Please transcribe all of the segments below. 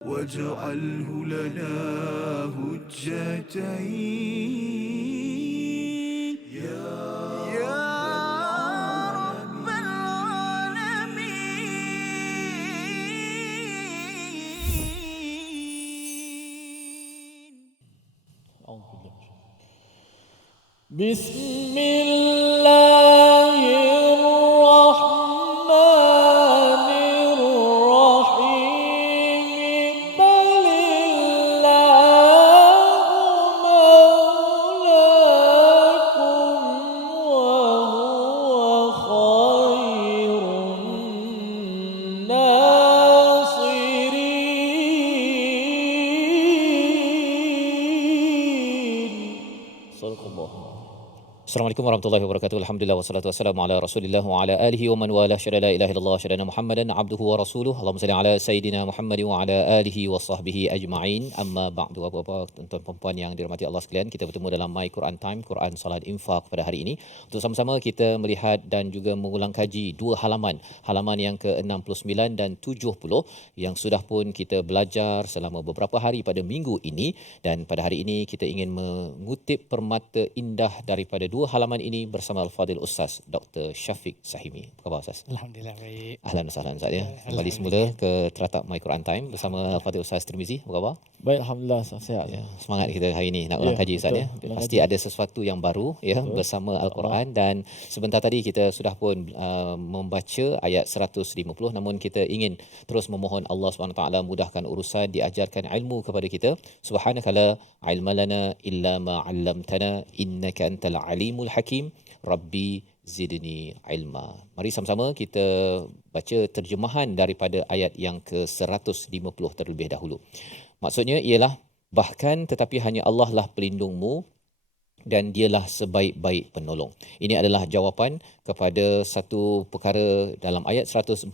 واجعله لنا هجتين يا رب العالمين. بسم الله الرحمن الرحيم بل الله مولاكم وهو خير الناصرين. صدق الله. Assalamualaikum warahmatullahi wabarakatuh. Alhamdulillah wassalatu wassalamu ala Rasulillah wa ala alihi wa man wala syada la ilaha illallah syada Muhammadan abduhu wa rasuluh. Allahumma salli ala sayidina Muhammad wa ala alihi wa sahbihi ajma'in. Amma ba'du. Apa-apa tuan-tuan puan-puan yang dirahmati Allah sekalian, kita bertemu dalam My Quran Time, Quran Salat Infak pada hari ini untuk sama-sama kita melihat dan juga mengulang kaji dua halaman yang ke-69 dan 70 yang sudah pun kita belajar selama beberapa hari pada minggu ini, dan pada hari ini kita ingin mengutip permata indah daripada dua halaman ini bersama Al-Fadil Ustaz Dr. Syafiq Sahimi. Apa khabar Ustaz? Alhamdulillah baik. Ahlan wa sahlan Ustaz ya. Kembali semula ke teratak My Quran Time bersama Al-Fadil Ustaz Tirmizi. Apa khabar? Baik, alhamdulillah sihat. Ya, semangat kita hari ini nak ulang kaji Ustaz ya. Pasti ada sesuatu yang baru ya bersama Al-Quran, dan sebentar tadi kita sudah pun membaca ayat 150, namun kita ingin terus memohon Allah SWT mudahkan urusan, diajarkan ilmu kepada kita. Subhanaka la ilma lana illa ma 'allamtana innaka antal alimul hakim. Rabbi zidni ilma. Mari sama-sama kita baca terjemahan daripada ayat yang ke-150 terlebih dahulu. Maksudnya ialah bahkan tetapi hanya Allah lah pelindungmu dan dialah sebaik-baik penolong. Ini adalah jawapan kepada satu perkara dalam ayat 149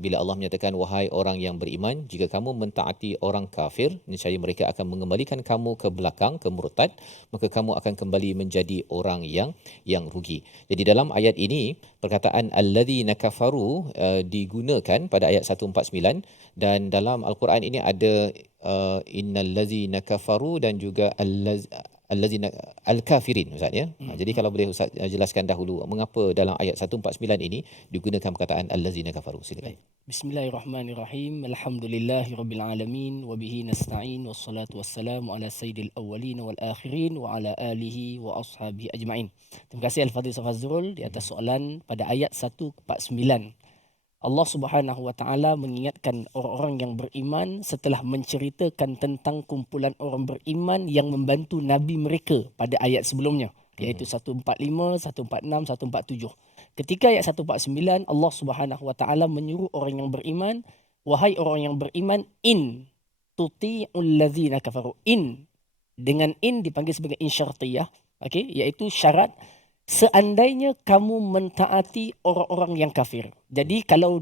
bila Allah menyatakan, wahai orang yang beriman, jika kamu mentaati orang kafir, niscaya mereka akan mengembalikan kamu ke belakang, ke murtad, maka kamu akan kembali menjadi orang yang rugi. Jadi dalam ayat ini perkataan alladzina kafaru digunakan pada ayat 149, dan dalam Al-Quran ini ada innal ladzina kafaru dan juga allazina al-kafirin Ustaz ya. Jadi kalau boleh Ustaz jelaskan dahulu mengapa dalam ayat 149 ini digunakan perkataan allazina kafaru. Silakan. Bismillahirrahmanirrahim. Alhamdulillahirabbil alamin wa bihi nasta'in wassalatu wassalamu ala sayyidil awwalin wal akhirin wa ala alihi wa ashabihi ajma'in. Terima kasih Al-Fadhil Fazrul di atas soalan pada ayat 149. Allah Subhanahu wa taala mengingatkan orang-orang yang beriman setelah menceritakan tentang kumpulan orang beriman yang membantu nabi mereka pada ayat sebelumnya, iaitu 145, 146, 147. Ketika ayat 149, Allah Subhanahu wa taala menyuruh orang yang beriman, wahai orang yang beriman, in tuti'ul ladzina kafaru. In, dengan in dipanggil sebagai in syartiyah, okey, iaitu syarat seandainya kamu mentaati orang-orang yang kafir. Jadi kalau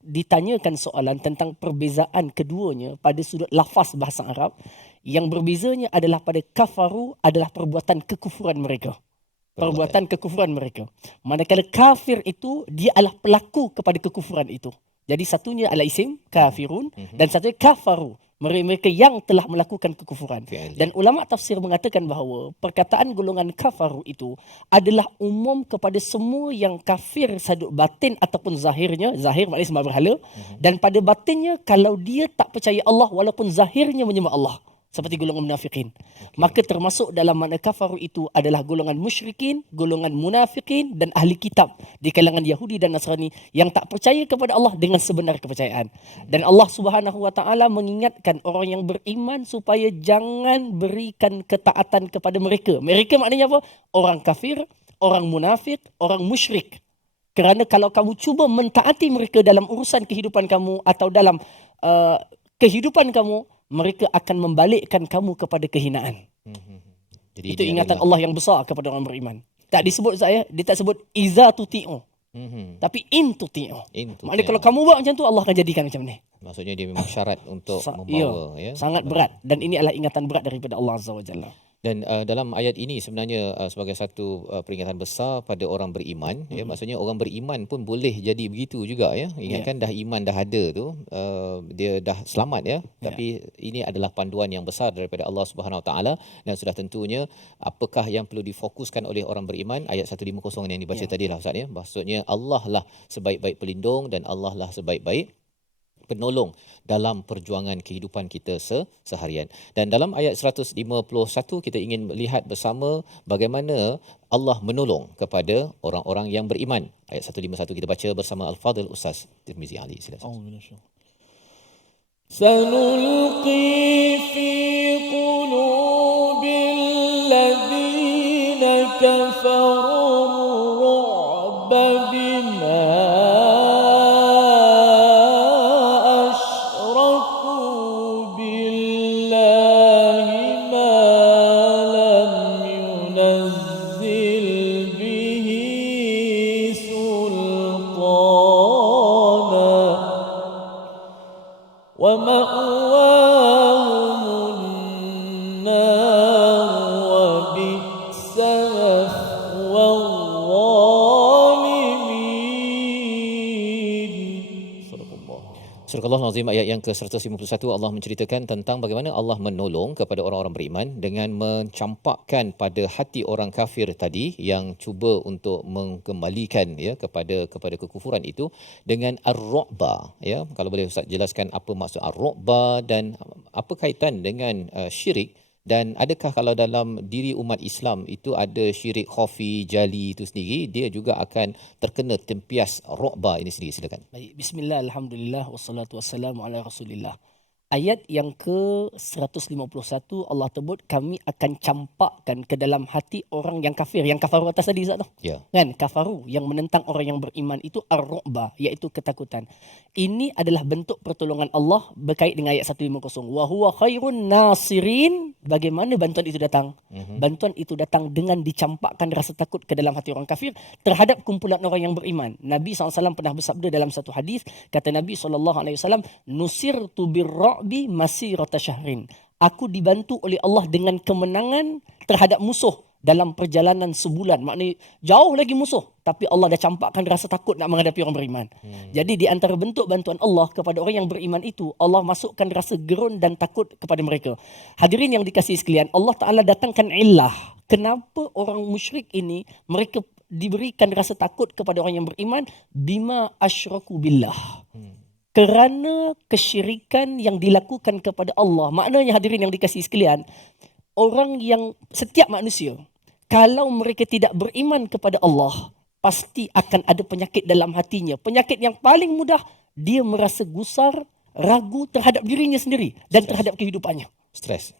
ditanyakan soalan tentang perbezaan keduanya pada sudut lafaz bahasa Arab, yang berbezanya adalah pada kafaru adalah perbuatan kekufuran mereka. Perbuatan kekufuran mereka. Manakala kafir itu dia adalah pelaku kepada kekufuran itu. Jadi satunya adalah isim kafirun dan satunya kafaru, mereka yang telah melakukan kekufuran. Dan ulama tafsir mengatakan bahawa perkataan golongan kafaru itu adalah umum kepada semua yang kafir saduk batin ataupun zahirnya. Zahir maknanya sembah berhala. Dan pada batinnya kalau dia tak percaya Allah walaupun zahirnya menyembah Allah, seperti golongan munafikin. Maka termasuk dalam makna kafaru itu adalah golongan musyrikin, golongan munafikin dan ahli kitab di kalangan Yahudi dan Nasrani yang tak percaya kepada Allah dengan sebenar kepercayaan. Dan Allah Subhanahu wa taala mengingatkan orang yang beriman supaya jangan berikan ketaatan kepada mereka. Mereka maknanya apa? Orang kafir, orang munafik, orang musyrik. Kerana kalau kamu cuba mentaati mereka dalam urusan kehidupan kamu atau dalam kehidupan kamu, mereka akan membalikkan kamu kepada kehinaan. Jadi itu ingatan Allah yang besar kepada orang beriman. Tak disebut saya, dia tak sebut iza tuti'u. Tapi in tuti'u. Maknanya kalau kamu buat macam tu, Allah akan jadikan macam ni. Maksudnya dia memang syarat untuk membawa. Sangat berat. Dan ini adalah ingatan berat daripada Allah Azza wa Jalla. Dan dalam ayat ini sebenarnya sebagai satu peringatan besar pada orang beriman, ya, maksudnya orang beriman pun boleh jadi begitu juga, ya. Ingatkan dah iman dah ada tu, dia dah selamat, ya. Tapi ini adalah panduan yang besar daripada Allah Subhanahu Wa Taala, dan sudah tentunya apakah yang perlu difokuskan oleh orang beriman, ayat 150 yang dibaca tadi lah Ustaz, ya. Maksudnya Allah lah sebaik-baik pelindung dan Allah lah sebaik-baik penolong dalam perjuangan kehidupan kita seharian. Dan dalam ayat 151 kita ingin melihat bersama bagaimana Allah menolong kepada orang-orang yang beriman. Ayat 151 kita baca bersama Al-Fadhil Ustaz Tirmizi Ali. Silakan. سنلقي في قلوب الذين كفروا الرعب بما أشركوا بالله ما لم ينزل به سلطانا ومأواهم النار وبئس مثوى الظالمين. صدق الله. Surah Al-Azim ayat yang ke-151 Allah menceritakan tentang bagaimana Allah menolong kepada orang-orang beriman dengan mencampakkan pada hati orang kafir tadi yang cuba untuk mengembalikan, ya, kepada kekufuran itu dengan ar-ru'ba, ya. Kalau boleh Ustaz jelaskan apa maksud ar-ru'ba dan apa kaitan dengan syirik, dan adakah kalau dalam diri umat Islam itu ada syirik khafi, jali itu sendiri, dia juga akan terkena tempias ru'ba ini sendiri. Silakan. Baik, bismillah, alhamdulillah, wassalatu wassalamu ala rasulillah. Ayat yang ke-151 Allah sebut kami akan campakkan ke dalam hati orang yang kafir. Yang kafaru atas tadi Ustaz tu. Ya. Kan? Kafaru yang menentang orang yang beriman itu ar-ru'ba, iaitu ketakutan. Ini adalah bentuk pertolongan Allah berkait dengan ayat 150. Wa huwa khairun nasirin. Bagaimana bantuan itu datang? Bantuan itu datang dengan dicampakkan rasa takut ke dalam hati orang kafir terhadap kumpulan orang yang beriman. Nabi SAW pernah bersabda dalam satu hadis, kata Nabi SAW, nusirtu birra'bi masirata syahrin. Aku dibantu oleh Allah dengan kemenangan terhadap musuh dalam perjalanan sebulan. Maknanya jauh lagi musuh, tapi Allah dah campakkan rasa takut nak menghadapi orang beriman. Jadi di antara bentuk bantuan Allah kepada orang yang beriman itu, Allah masukkan rasa gerun dan takut kepada mereka. Hadirin yang dikasihi sekalian, Allah Ta'ala datangkan illah. Kenapa orang musyrik ini mereka diberikan rasa takut kepada orang yang beriman? Bima asyraku billah. Kerana kesyirikan yang dilakukan kepada Allah. Maknanya hadirin yang dikasihi sekalian, orang yang setiap manusia, kalau mereka tidak beriman kepada Allah, pasti akan ada penyakit dalam hatinya. Penyakit yang paling mudah, dia merasa gusar, ragu terhadap dirinya sendiri dan terhadap kehidupannya. Stres.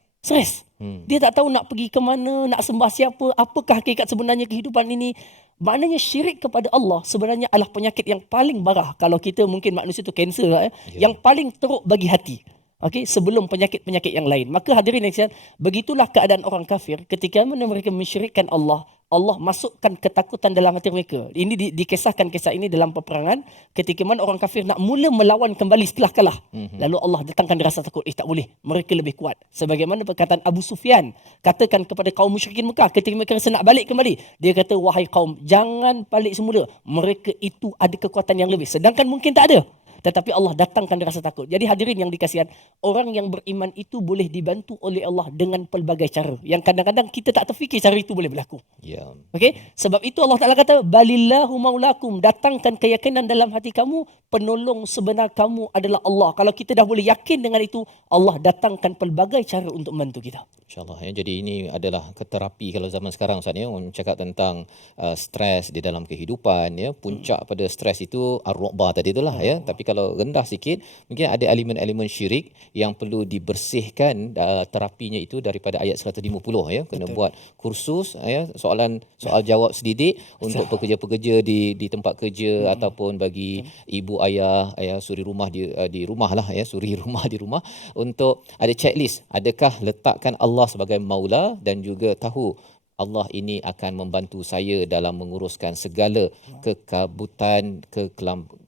Dia tak tahu nak pergi ke mana, nak sembah siapa, apakah hakikat sebenarnya kehidupan ini. Maknanya syirik kepada Allah sebenarnya adalah penyakit yang paling parah. Kalau kita mungkin manusia tu kanser, yang paling teruk bagi hati. Okey, sebelum penyakit-penyakit yang lain. Maka hadirin yang sekalian, begitulah keadaan orang kafir ketika mana mereka mensyirikkan Allah. Allah masukkan ketakutan dalam hati mereka. Ini dikisahkan kisah ini dalam peperangan ketika mana orang kafir nak mula melawan kembali setelah kalah. Lalu Allah datangkan rasa takut, tak boleh, mereka lebih kuat. Sebagaimana perkataan Abu Sufyan katakan kepada kaum musyrikin Mekah ketika mereka rasa nak balik kembali. Dia kata, wahai kaum, jangan balik semula. Mereka itu ada kekuatan yang lebih. Sedangkan mungkin tak ada. Tetapi Allah datangkan rasa takut. Jadi hadirin yang dikasihan, orang yang beriman itu boleh dibantu oleh Allah dengan pelbagai cara. Yang kadang-kadang kita tak terfikir cara itu boleh berlaku. Ya. Okey, sebab itu Allah Taala kata balillahu maulakum, datangkan keyakinan dalam hati kamu, penolong sebenar kamu adalah Allah. Kalau kita dah boleh yakin dengan itu, Allah datangkan pelbagai cara untuk membantu kita. InsyaAllah, ya. Jadi ini adalah terapi kalau zaman sekarang Ustaz, ya, cakap tentang stres di dalam kehidupan, ya. Puncak pada stres itu ar-ru'ba tadi itulah, ya. Tapi kalau rendah sikit, mungkin ada elemen-elemen syirik yang perlu dibersihkan terapinya itu daripada ayat 150, ya. Kena buat kursus, ya, soal jawab sedidik untuk pekerja-pekerja di tempat kerja ataupun bagi ibu ayah, ya, suri rumah di rumah lah, ya, suri rumah di rumah, untuk ada checklist, adakah letakkan Allah sebagai maula dan juga tahu Allah ini akan membantu saya dalam menguruskan segala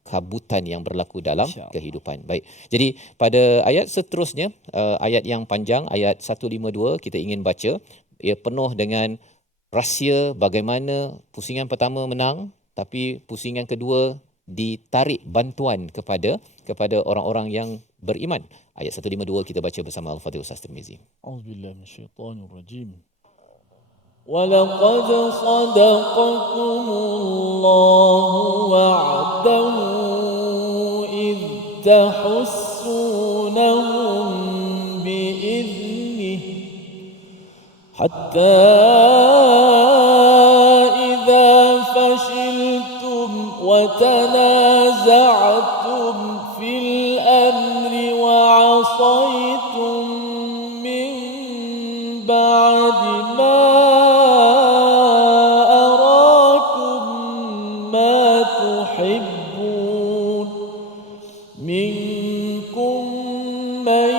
kabutan yang berlaku dalam kehidupan. Baik. Jadi pada ayat seterusnya, ayat yang panjang, ayat 152, kita ingin baca ia penuh dengan rahsia bagaimana pusingan pertama menang tapi pusingan kedua ditarik bantuan kepada orang-orang yang beriman. Ayat 152 kita baca bersama Al-Fadhil Ustaz Tirmizi. A'udzubillahi minasyaitonirrajim. ولقد صدقكم الله وعده إذ تحسونهم بإذنه حتى إذا فشلتم وتنازعتم في الأمر وعصيتم من بعد ما أراكم ما تحبون منكم من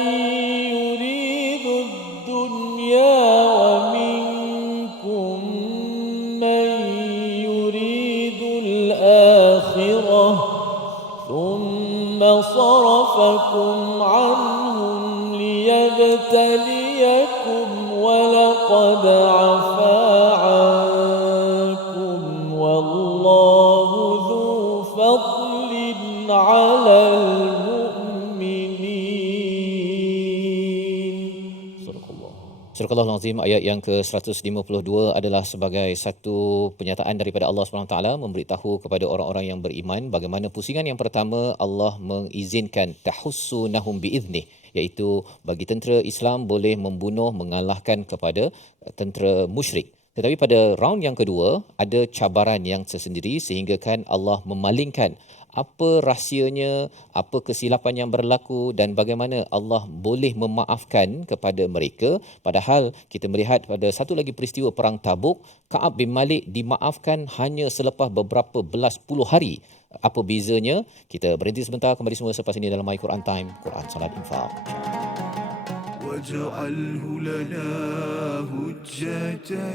يريد الدنيا ومنكم من يريد الآخرة ثم صرفكم عنهم ليبتليكم ولقد عفا عنكم والله ذو فضل على المؤمنين. صدق الله. Surah Al-Azim ayat yang ke-152 adalah sebagai satu penyataan daripada Allah SWT memberitahu kepada orang-orang yang beriman bagaimana pusingan yang pertama Allah mengizinkan tahussunahum biiznih, iaitu bagi tentera Islam boleh membunuh, mengalahkan kepada tentera musyrik. Tetapi pada round yang kedua ada cabaran yang tersendiri sehingga kan Allah memalingkan apa rahsianya, apa kesilapan yang berlaku dan bagaimana Allah boleh memaafkan kepada mereka. Padahal kita melihat pada satu lagi peristiwa Perang Tabuk, Ka'ab bin Malik dimaafkan hanya selepas beberapa belas puluh hari. Apa bezanya? Kita berhenti sebentar, kembali semua selepas ini dalam My Quran Time, Quran Salat Infaq. واجعله لنا هجتين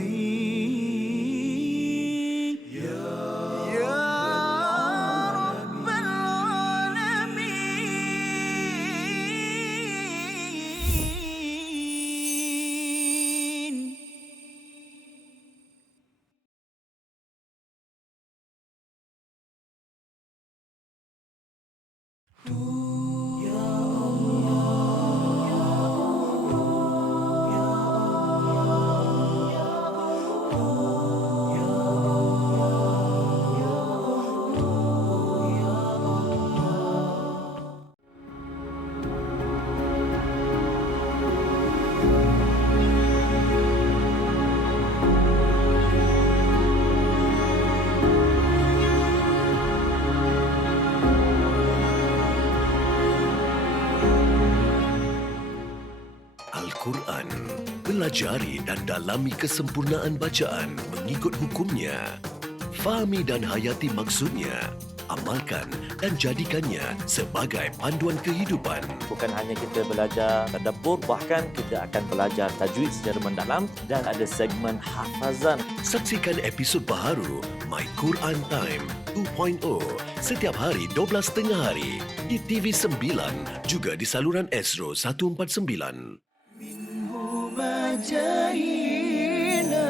يا رب العالمين. Al-Quran. Pelajari dan dalami kesempurnaan bacaan mengikut hukumnya. Fahami dan hayati maksudnya. Amalkan dan jadikannya sebagai panduan kehidupan. Bukan hanya kita belajar tadabbur, bahkan kita akan belajar tajwid secara mendalam dan ada segmen hafazan. Saksikan episod baharu My Quran Time 2.0 setiap hari 12.30 hari di TV9 juga di saluran Astro 149. جاهينا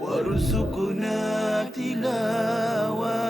وارزقنا تلاوته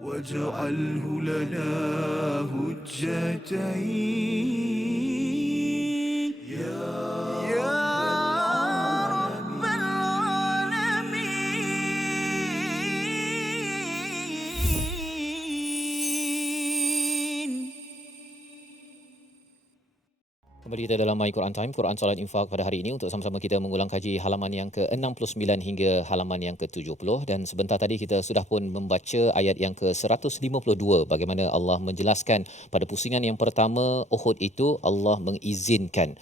واجعله لنا هجتين يا رب العالمين. Kembali kita dalam My Quran Time, Quran Salat Infak pada hari ini untuk sama-sama kita mengulang kaji halaman yang ke-69 hingga halaman yang ke-70 dan sebentar tadi kita sudah pun membaca ayat yang ke-152 bagaimana Allah menjelaskan pada pusingan yang pertama Uhud itu Allah mengizinkan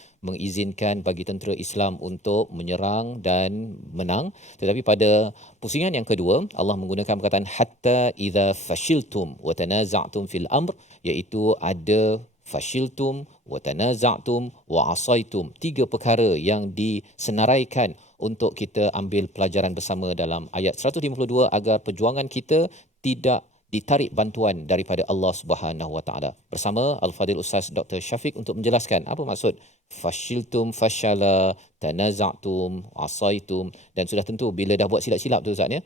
bagi tentera Islam untuk menyerang dan menang, tetapi pada pusingan yang kedua Allah menggunakan perkataan hatta idza fashiltum wa tanaza'tum fil amr, iaitu ada fashiltum wa tanaza'tum wa asaitum, tiga perkara yang disenaraikan untuk kita ambil pelajaran bersama dalam ayat 152 agar perjuangan kita tidak ditarik bantuan daripada Allah Subhanahu Wa Taala. Bersama Al-Fadhil Ustaz Dr. Syafiq untuk menjelaskan apa maksud fashiltum, fashala, tanaza'tum, asaitum, dan sudah tentu bila dah buat silap-silap tu Ustaz ya,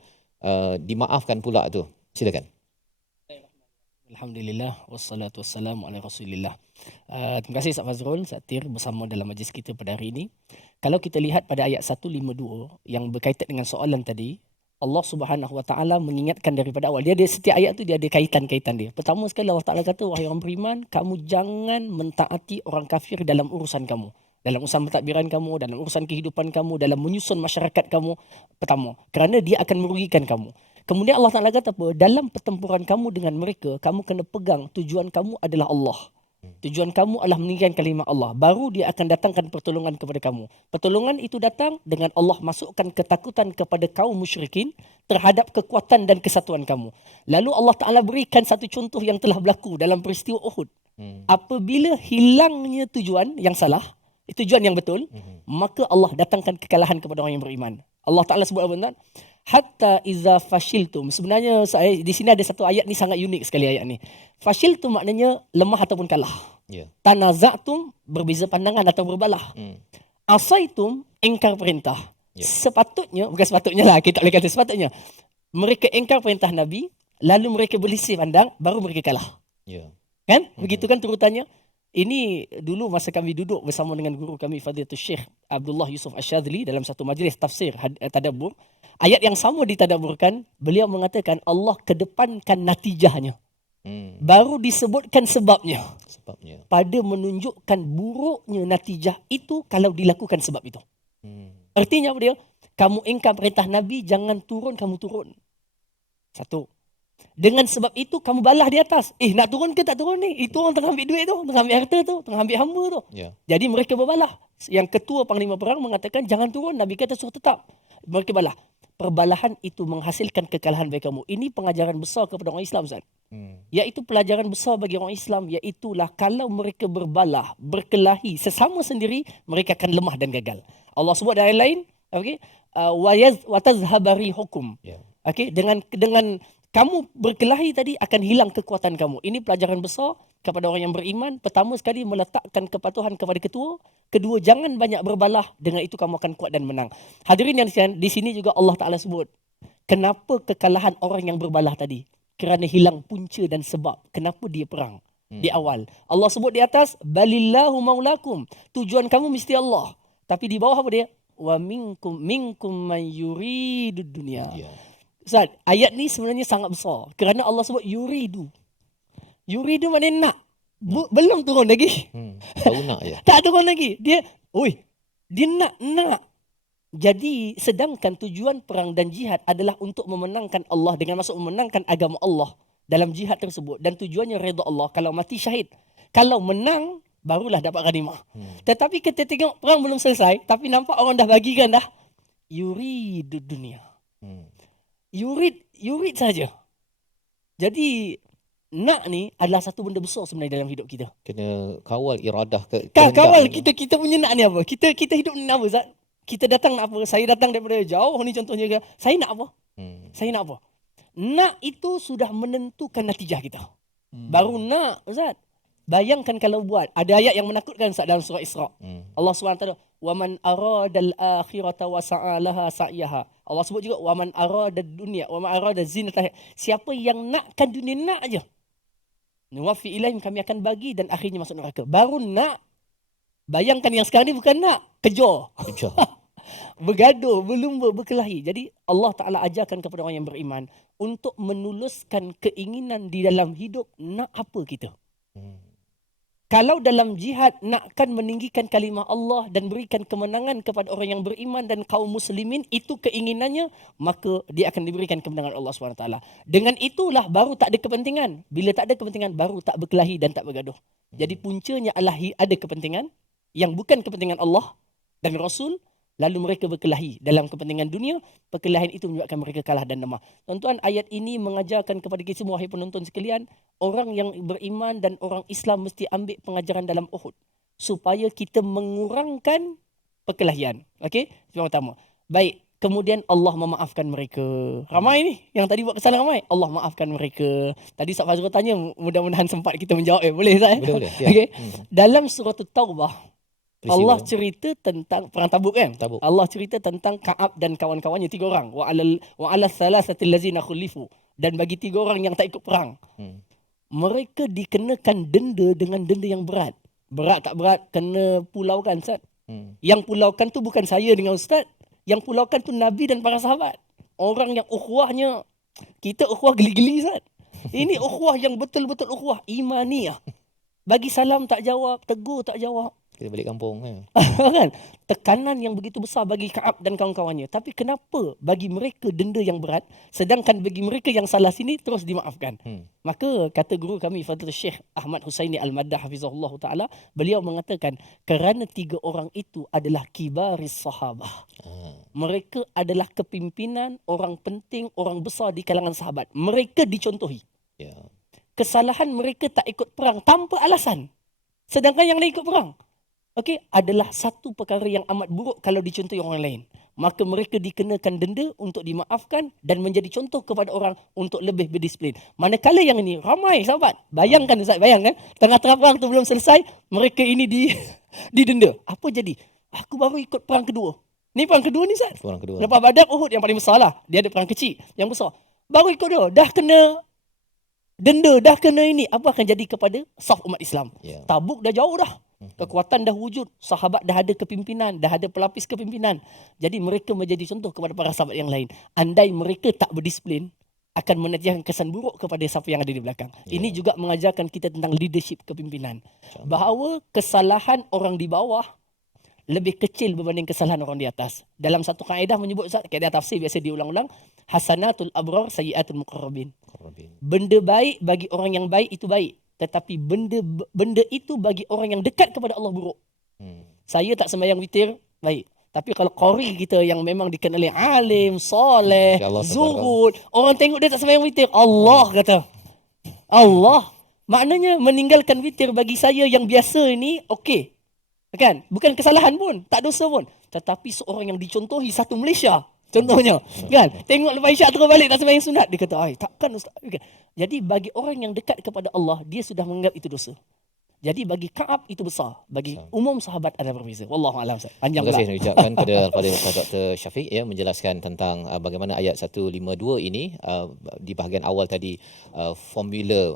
dimaafkan pula tu. Silakan. Alhamdulillah wassalatu wassalamu ala Rasulillah. Terima kasih Ustaz Fazrul, Ustaz Tir bersama dalam majlis kita pada hari ini. Kalau kita lihat pada ayat 152 yang berkaitan dengan soalan tadi, Allah Subhanahu Wa Taala mengingatkan daripada awal. Dia ada setiap ayat tu dia ada kaitan-kaitan dia. Pertama sekali Allah Taala kata, wahai orang beriman, kamu jangan mentaati orang kafir dalam urusan kamu. Dalam urusan pentadbiran kamu, dalam urusan kehidupan kamu, dalam menyusun masyarakat kamu. Pertama, kerana dia akan merugikan kamu. Kemudian Allah Ta'ala kata apa? Dalam pertempuran kamu dengan mereka, kamu kena pegang tujuan kamu adalah Allah. Tujuan kamu adalah meninggikan kalimah Allah. Baru dia akan datangkan pertolongan kepada kamu. Pertolongan itu datang dengan Allah masukkan ketakutan kepada kaum musyrikin terhadap kekuatan dan kesatuan kamu. Lalu Allah Ta'ala berikan satu contoh yang telah berlaku dalam peristiwa Uhud. Apabila hilangnya tujuan yang salah, tujuan yang betul, maka Allah datangkan kekalahan kepada orang yang beriman. Allah Ta'ala sebut apa? Hatta iza fashiltum. Sebenarnya di sini ada satu ayat ni sangat unik sekali ayat ni. Fashiltum maknanya lemah ataupun kalah. Ya. Tanaza'tum berbeza pandangan atau berbalah. Asaitum ingkar perintah. Ya. Sepatutnya, bukan sepatutnya lah, kita tak boleh kata sepatutnya. Mereka ingkar perintah Nabi, lalu mereka berselisih pandang, baru mereka kalah. Ya. Kan? Begitu kan turutannya? Ini dulu masa kami duduk bersama dengan guru kami Fadilatul Syekh Abdullah Yusuf Asyadli dalam satu majlis tafsir tadabbur. Ayat yang sama ditadabburkan, beliau mengatakan Allah kedepankan natijahnya. Baru disebutkan sebabnya. Pada menunjukkan buruknya natijah itu kalau dilakukan sebab itu. Artinya apa dia? Kamu ingkar perintah Nabi, jangan turun, kamu turun. Satu. Dengan sebab itu kamu balah di atas. Nak turun ke tak turun ni? Itu orang tengah ambil duit tu, tengah ambil harta tu, tengah ambil hamba tu. Yeah. Jadi mereka berbalah. Yang ketua panglima perang mengatakan jangan turun, Nabi kata suruh tetap. Mereka balah. Perbalahan itu menghasilkan kekalahan bagi kamu. Ini pengajaran besar kepada orang Islam, Ustaz. Iaitu pelajaran besar bagi orang Islam, iaitulah kalau mereka berbalah, berkelahi sesama sendiri, mereka akan lemah dan gagal. Allah sebut dalam ayat lain, okey, wa tazhabari hukum. Okey, dengan kamu berkelahi tadi akan hilang kekuatan kamu. Ini pelajaran besar kepada orang yang beriman. Pertama sekali meletakkan kepatuhan kepada ketua. Kedua, jangan banyak berbalah. Dengan itu kamu akan kuat dan menang. Hadirin yang di sini juga Allah Ta'ala sebut. Kenapa kekalahan orang yang berbalah tadi? Kerana hilang punca dan sebab. Kenapa dia perang? Di awal. Allah sebut di atas, balillahu maulakum. Tujuan kamu mesti Allah. Tapi di bawah apa dia? Wa minkum man yuridud dunya. Ustaz, ayat ni sebenarnya sangat besar. Kerana Allah sebut yuridu. Yuridu maknanya nak. Belum turun lagi. Baru nak je. Tak turun lagi. Dia nak. Jadi sedangkan tujuan perang dan jihad adalah untuk memenangkan Allah. Dengan maksud memenangkan agama Allah dalam jihad tersebut. Dan tujuannya redha Allah. Kalau mati syahid. Kalau menang, barulah dapat ghanimah. Tetapi kita tengok perang belum selesai. Tapi nampak orang dah bagikan dah. Yuridu dunia. Yurid saja. Jadi nak ni adalah satu benda besar sebenarnya dalam hidup kita. Kena kawal iradah kawal kita punya nak ni apa? Kita hidup ni nak apa, Zat? Kita datang nak apa? Saya datang daripada jauh ni contohnya ke. Saya nak apa? Saya nak apa? Nak itu sudah menentukan natijah kita. Baru nak, Zat. Bayangkan kalau buat. Ada ayat yang menakutkan dalam surah Isra. Allah SWT, wa man aradal akhirata wa sa'alaha sa'yaha. Allah sebut juga wa man aradad dunya wa man aradaz zinata. Siapa yang nakkan dunia, nak aja. Nuwaffi ilaihim, kami akan bagi dan akhirnya masuk neraka. Baru nak. Bayangkan yang sekarang ni bukan nak, kejar. Bergaduh, berlumba, berkelahi. Jadi Allah Ta'ala ajarkan kepada orang yang beriman untuk menuluskan keinginan di dalam hidup, nak apa kita. Kalau dalam jihad nakkan meninggikan kalimah Allah dan berikan kemenangan kepada orang yang beriman dan kaum muslimin, itu keinginannya, maka dia akan diberikan kemenangan Allah SWT. Dengan itulah baru tak ada kepentingan. Bila tak ada kepentingan, baru tak berkelahi dan tak bergaduh. Jadi puncanya adalah ada kepentingan yang bukan kepentingan Allah dan Rasul, lalu mereka berkelahi dalam kepentingan dunia. Perkelahian itu menyebabkan mereka kalah dan lemah. Tuan-tuan, ayat ini mengajarkan kepada kita semua, wahai penonton sekalian, orang yang beriman dan orang Islam mesti ambil pengajaran dalam Uhud supaya kita mengurangkan perkelahian. Okey, itu yang pertama. Baik, kemudian Allah memaafkan mereka. Ramai ni yang tadi buat kesalahan, ramai. Allah maafkan mereka. Tadi Ustaz Fazrul tanya, mudah-mudahan sempat kita menjawab. Boleh Ustaz? Boleh. Okey. Dalam surah Taubah, Allah cerita tentang perang Tabuk kan? Tabuk. Allah cerita tentang Ka'ab dan kawan-kawannya, 3 orang. Wa 'ala thalathati allazina khulifu, dan bagi 3 orang yang tak ikut perang. Mereka dikenakan denda dengan denda yang berat. Berat tak berat, kena pulaukan Ustaz. Yang pulaukan tu bukan saya dengan Ustaz. Yang pulaukan tu Nabi dan para sahabat. Orang yang ukhuwahnya, kita ukhuwah geli-geli Ustaz. Ini ukhuwah yang betul-betul ukhuwah imaniyah. Bagi salam tak jawab, tegur tak jawab. Kita balik kampung kan. Kan? Tekanan yang begitu besar bagi Ka'ab dan kawan-kawannya. Tapi kenapa bagi mereka denda yang berat, sedangkan bagi mereka yang salah sini terus dimaafkan? Maka kata guru kami Fadil Syekh Ahmad Husaini Al-Maddah hafizahullah taala, beliau mengatakan kerana 3 orang itu adalah kibaris sahabah. Mereka adalah kepimpinan, orang penting, orang besar di kalangan sahabat. Mereka dicontohi. Kesalahan mereka tak ikut perang tanpa alasan. Sedangkan yang lain ikut perang. Okey, adalah satu perkara yang amat buruk kalau dicontohi orang lain. Maka mereka dikenakan denda untuk dimaafkan dan menjadi contoh kepada orang untuk lebih berdisiplin. Manakala yang ini ramai sahabat. Bayangkan Ustaz, bayangkan tengah-tengah perang tu belum selesai, mereka ini didenda. Apa jadi? Aku baru ikut perang kedua. Ni perang kedua ni Ustaz. Perang kedua. Lepas Badar, Uhud yang paling besar lah. Dia ada perang kecil, yang besar. Baru ikut dia, dah kena denda, dah kena ini. Apa akan jadi kepada saf umat Islam? Tabuk dah jauh dah. Kekuatan dah wujud, sahabat dah ada kepimpinan, dah ada pelapis kepimpinan. Jadi mereka menjadi contoh kepada para sahabat yang lain. Andai mereka tak berdisiplin, akan menetapkan kesan buruk kepada siapa yang ada di belakang. Ini juga mengajarkan kita tentang leadership kepimpinan. Bahawa kesalahan orang di bawah lebih kecil berbanding kesalahan orang di atas. Dalam satu kaedah menyebut, kaedah tafsir biasa diulang-ulang, hasanatul abrar sayyiatul muqarrabin. Benda baik bagi orang yang baik itu baik. Tetapi benda itu bagi orang yang dekat kepada Allah buruk. Saya tak sembahyang witir, baik. Tapi kalau qari kita yang memang dikenali alim, soleh, zuhud, orang tengok dia tak sembahyang witir, Allah kata. Allah. Maknanya meninggalkan witir bagi saya yang biasa ni okey. Kan? Bukan kesalahan pun, tak dosa pun. Tetapi seorang yang dicontohi satu Malaysia, contohnya, kan? Tengok lepas isyak terus balik tak sembahyang sunat, dia kata, "Ai, takkan Ustaz." Okay. Jadi bagi orang yang dekat kepada Allah, dia sudah menganggap itu dosa. Jadi bagi Ka'ab itu besar, bagi umum sahabat ada berbeza. Wallahu a'lam. Panjang pula. Terima kasih ucapkan kepada Al-Fadhil Dr. Syafiq menjelaskan tentang bagaimana ayat 152 ini di bahagian awal tadi formula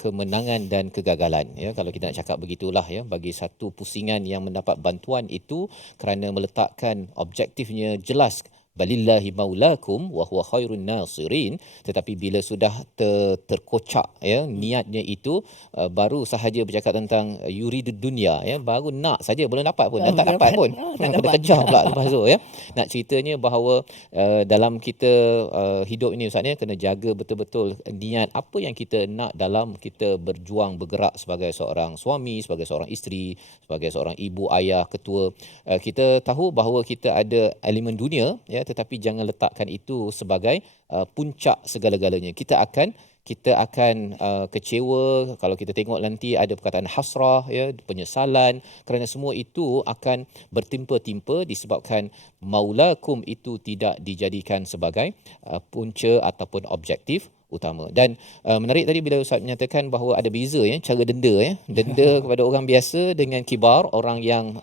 kemenangan dan kegagalan kalau kita nak cakap begitulah bagi satu pusingan yang mendapat bantuan itu kerana meletakkan objektifnya jelas, balillahi maulakum wa huwa khairun nasirin, tetapi bila sudah terkocak niatnya itu baru sahaja bercakap tentang yuridud dunya baru nak saja belum dapat pun, tak dapat pun kena kejar pula lepas tu nak ceritanya bahawa dalam kita hidup ini Ustaz kena jaga betul-betul niat apa yang kita nak dalam kita berjuang bergerak sebagai seorang suami, sebagai seorang isteri, sebagai seorang ibu, ayah, ketua. Kita tahu bahawa kita ada elemen dunia tetapi jangan letakkan itu sebagai puncak segala-galanya. Kita akan kecewa kalau kita tengok nanti ada perkataan hasrah penyesalan kerana semua itu akan bertimpa-timpa disebabkan maulakum itu tidak dijadikan sebagai punca ataupun objektif utama. Dan menarik tadi bila Ustaz menyatakan bahawa ada beza cara denda denda kepada orang biasa dengan kibar, orang yang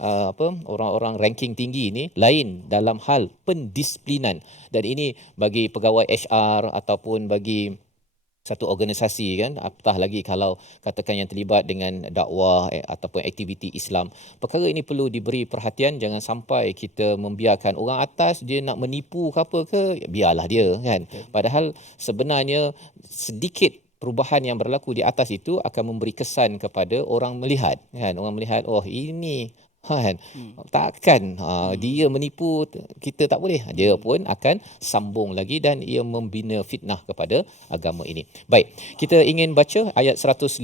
orang-orang ranking tinggi ini lain dalam hal pendisiplinan. Dan ini bagi pegawai HR ataupun bagi satu organisasi kan, apatah lagi kalau katakan yang terlibat dengan dakwah ataupun aktiviti Islam. Perkara ini perlu diberi perhatian, jangan sampai kita membiarkan orang atas dia nak menipu ke apa ke, biarlah dia kan. Padahal sebenarnya sedikit perubahan yang berlaku di atas itu akan memberi kesan kepada orang melihat kan. Orang melihat oh ini kan takkan dia menipu kita, tak boleh, dia pun akan sambung lagi dan ia membina fitnah kepada agama ini. Baik, kita ingin baca ayat 153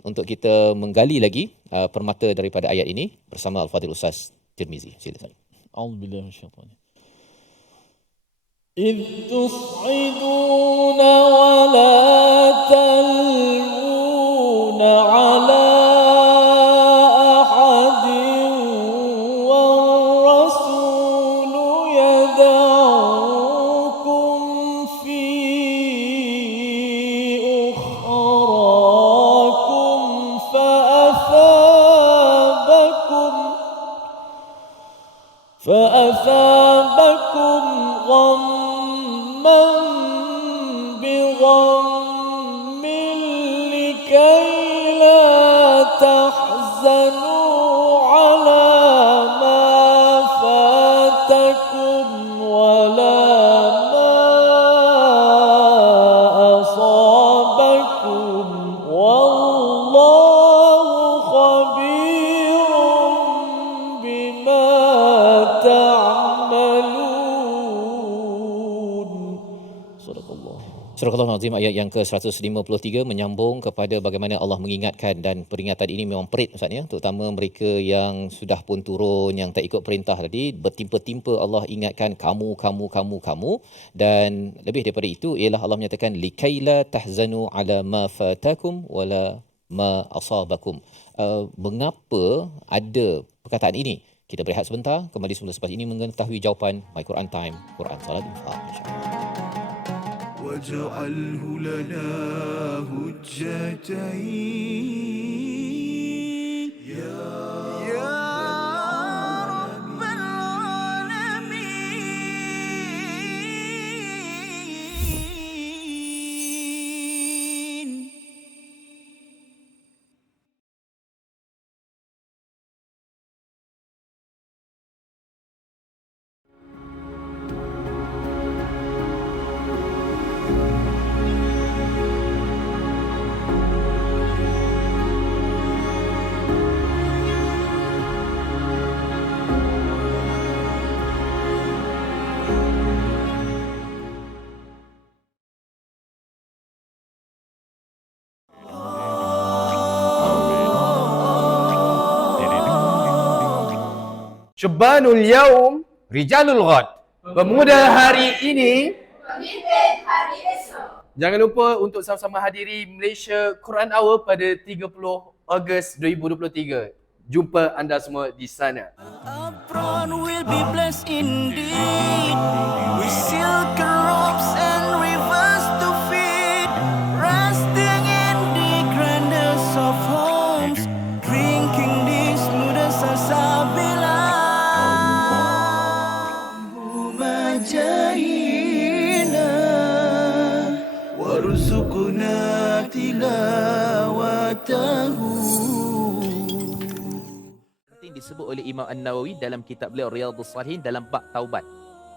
untuk kita menggali lagi permata daripada ayat ini bersama Al-Fadhil Ustaz Tirmizi. Silakan. A'udzubillahi minasyaitanir إذ تصعدون ولا تلوون على أحد والرسول يدعوكم في أخراكم فأثابكم غما بغم لكي لا تحزنوا على ما فاتكم ولا ما أصابكم والله خبير بما تعملون. صدق الله. Surah Al-Azim ayat yang ke-153 menyambung kepada bagaimana Allah mengingatkan, dan peringatan ini memang perit Ustaz ya, terutama mereka yang sudah pun turun, yang tak ikut perintah tadi, bertimpa-timpa Allah ingatkan kamu, dan lebih daripada itu ialah Allah menyatakan likaila tahzanu ala ma fatakum wala ma asabakum. Mengapa ada perkataan ini? Kita berehat sebentar, kembali semula selepas ini mengetahui jawapan My Quran Time, Quran Salat Infaq insya-Allah. واجعله لنا هجتين يا رب العالمين. Syubbanul Yaum, Rijalul Ghad. Pemuda hari ini, pemimpin hari esok. jangan lupa untuk sama-sama hadiri Malaysia Quran Hour pada 30 Ogos 2023. Jumpa anda semua di sana. Apron will be blessed indeed. We silk ropes and rivers to feed, resting in the grandest of homes, drinking the smoothest salsabila. Majahina warzuqna tilawatahu. Disebut oleh Imam An-Nawawi dalam kitab beliau Riyadhus Shalihin dalam bab taubat.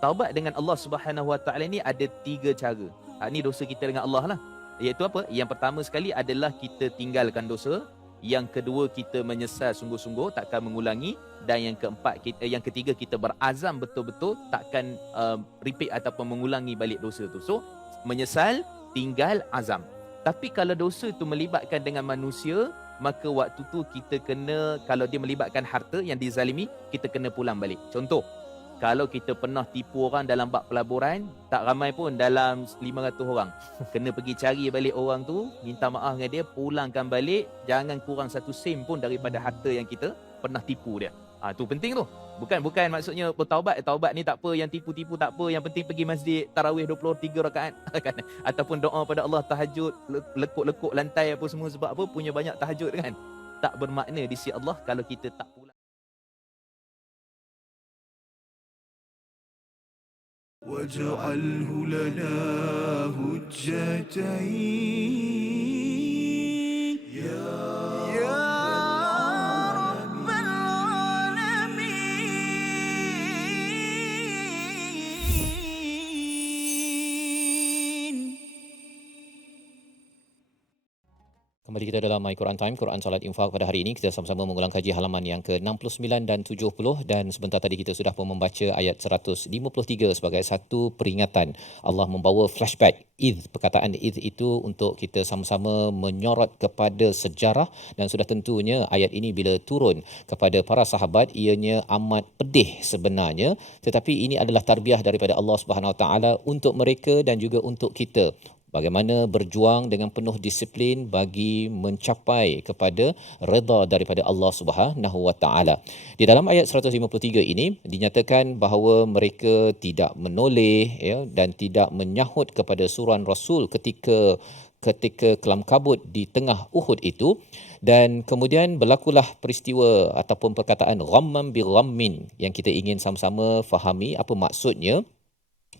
Taubat dengan Allah Subhanahu Wa Taala ni ada 3 cara. Ni dosa kita dengan Allah lah. Iaitu apa? Yang pertama sekali adalah kita tinggalkan dosa. Yang kedua, kita menyesal sungguh-sungguh takkan mengulangi, dan yang ketiga kita berazam betul-betul takkan repeat ataupun mengulangi balik dosa tu. So menyesal, tinggal, azam. Tapi kalau dosa itu melibatkan dengan manusia, maka waktu tu kita kena, kalau dia melibatkan harta yang dizalimi, kita kena pulang balik. Contoh, kalau kita pernah tipu orang dalam bab pelaburan, tak ramai pun, dalam 500 orang, kena pergi cari balik orang tu, minta maaf dengan dia, pulangkan balik, jangan kurang 1 sen pun daripada harta yang kita pernah tipu dia. Tu penting tu. Bukan maksudnya taubat ni tak apa, yang tipu-tipu tak apa, yang penting pergi masjid tarawih 23 rakaat kan, ataupun doa pada Allah tahajud, lekuk-lekuk lantai apa semua, sebab apa, punya banyak tahajud kan. Tak bermakna di sisi Allah kalau kita tak pulang. واجعله لنا هجتين يا رب العالمين. Kembali kita dalam My Quran Time, Quran Salat Infak pada hari ini. Kita sama-sama mengulang kaji halaman yang ke-69 dan 70, dan sebentar tadi kita sudah pun membaca ayat 153 sebagai satu peringatan. Allah membawa flashback perkataan itu untuk kita sama-sama menyorot kepada sejarah, dan sudah tentunya ayat ini bila turun kepada para sahabat ianya amat pedih sebenarnya, tetapi ini adalah tarbiyah daripada Allah Subhanahu Wa Taala untuk mereka dan juga untuk kita. Bagaimana berjuang dengan penuh disiplin bagi mencapai kepada redha daripada Allah Subhanahu Wa Taala. Di dalam ayat 153 ini dinyatakan bahawa mereka tidak menoleh dan tidak menyahut kepada suruhan Rasul ketika kelam kabut di tengah Uhud itu, dan kemudian berlakulah peristiwa ataupun perkataan ghamman bi ghammin yang kita ingin sama-sama fahami apa maksudnya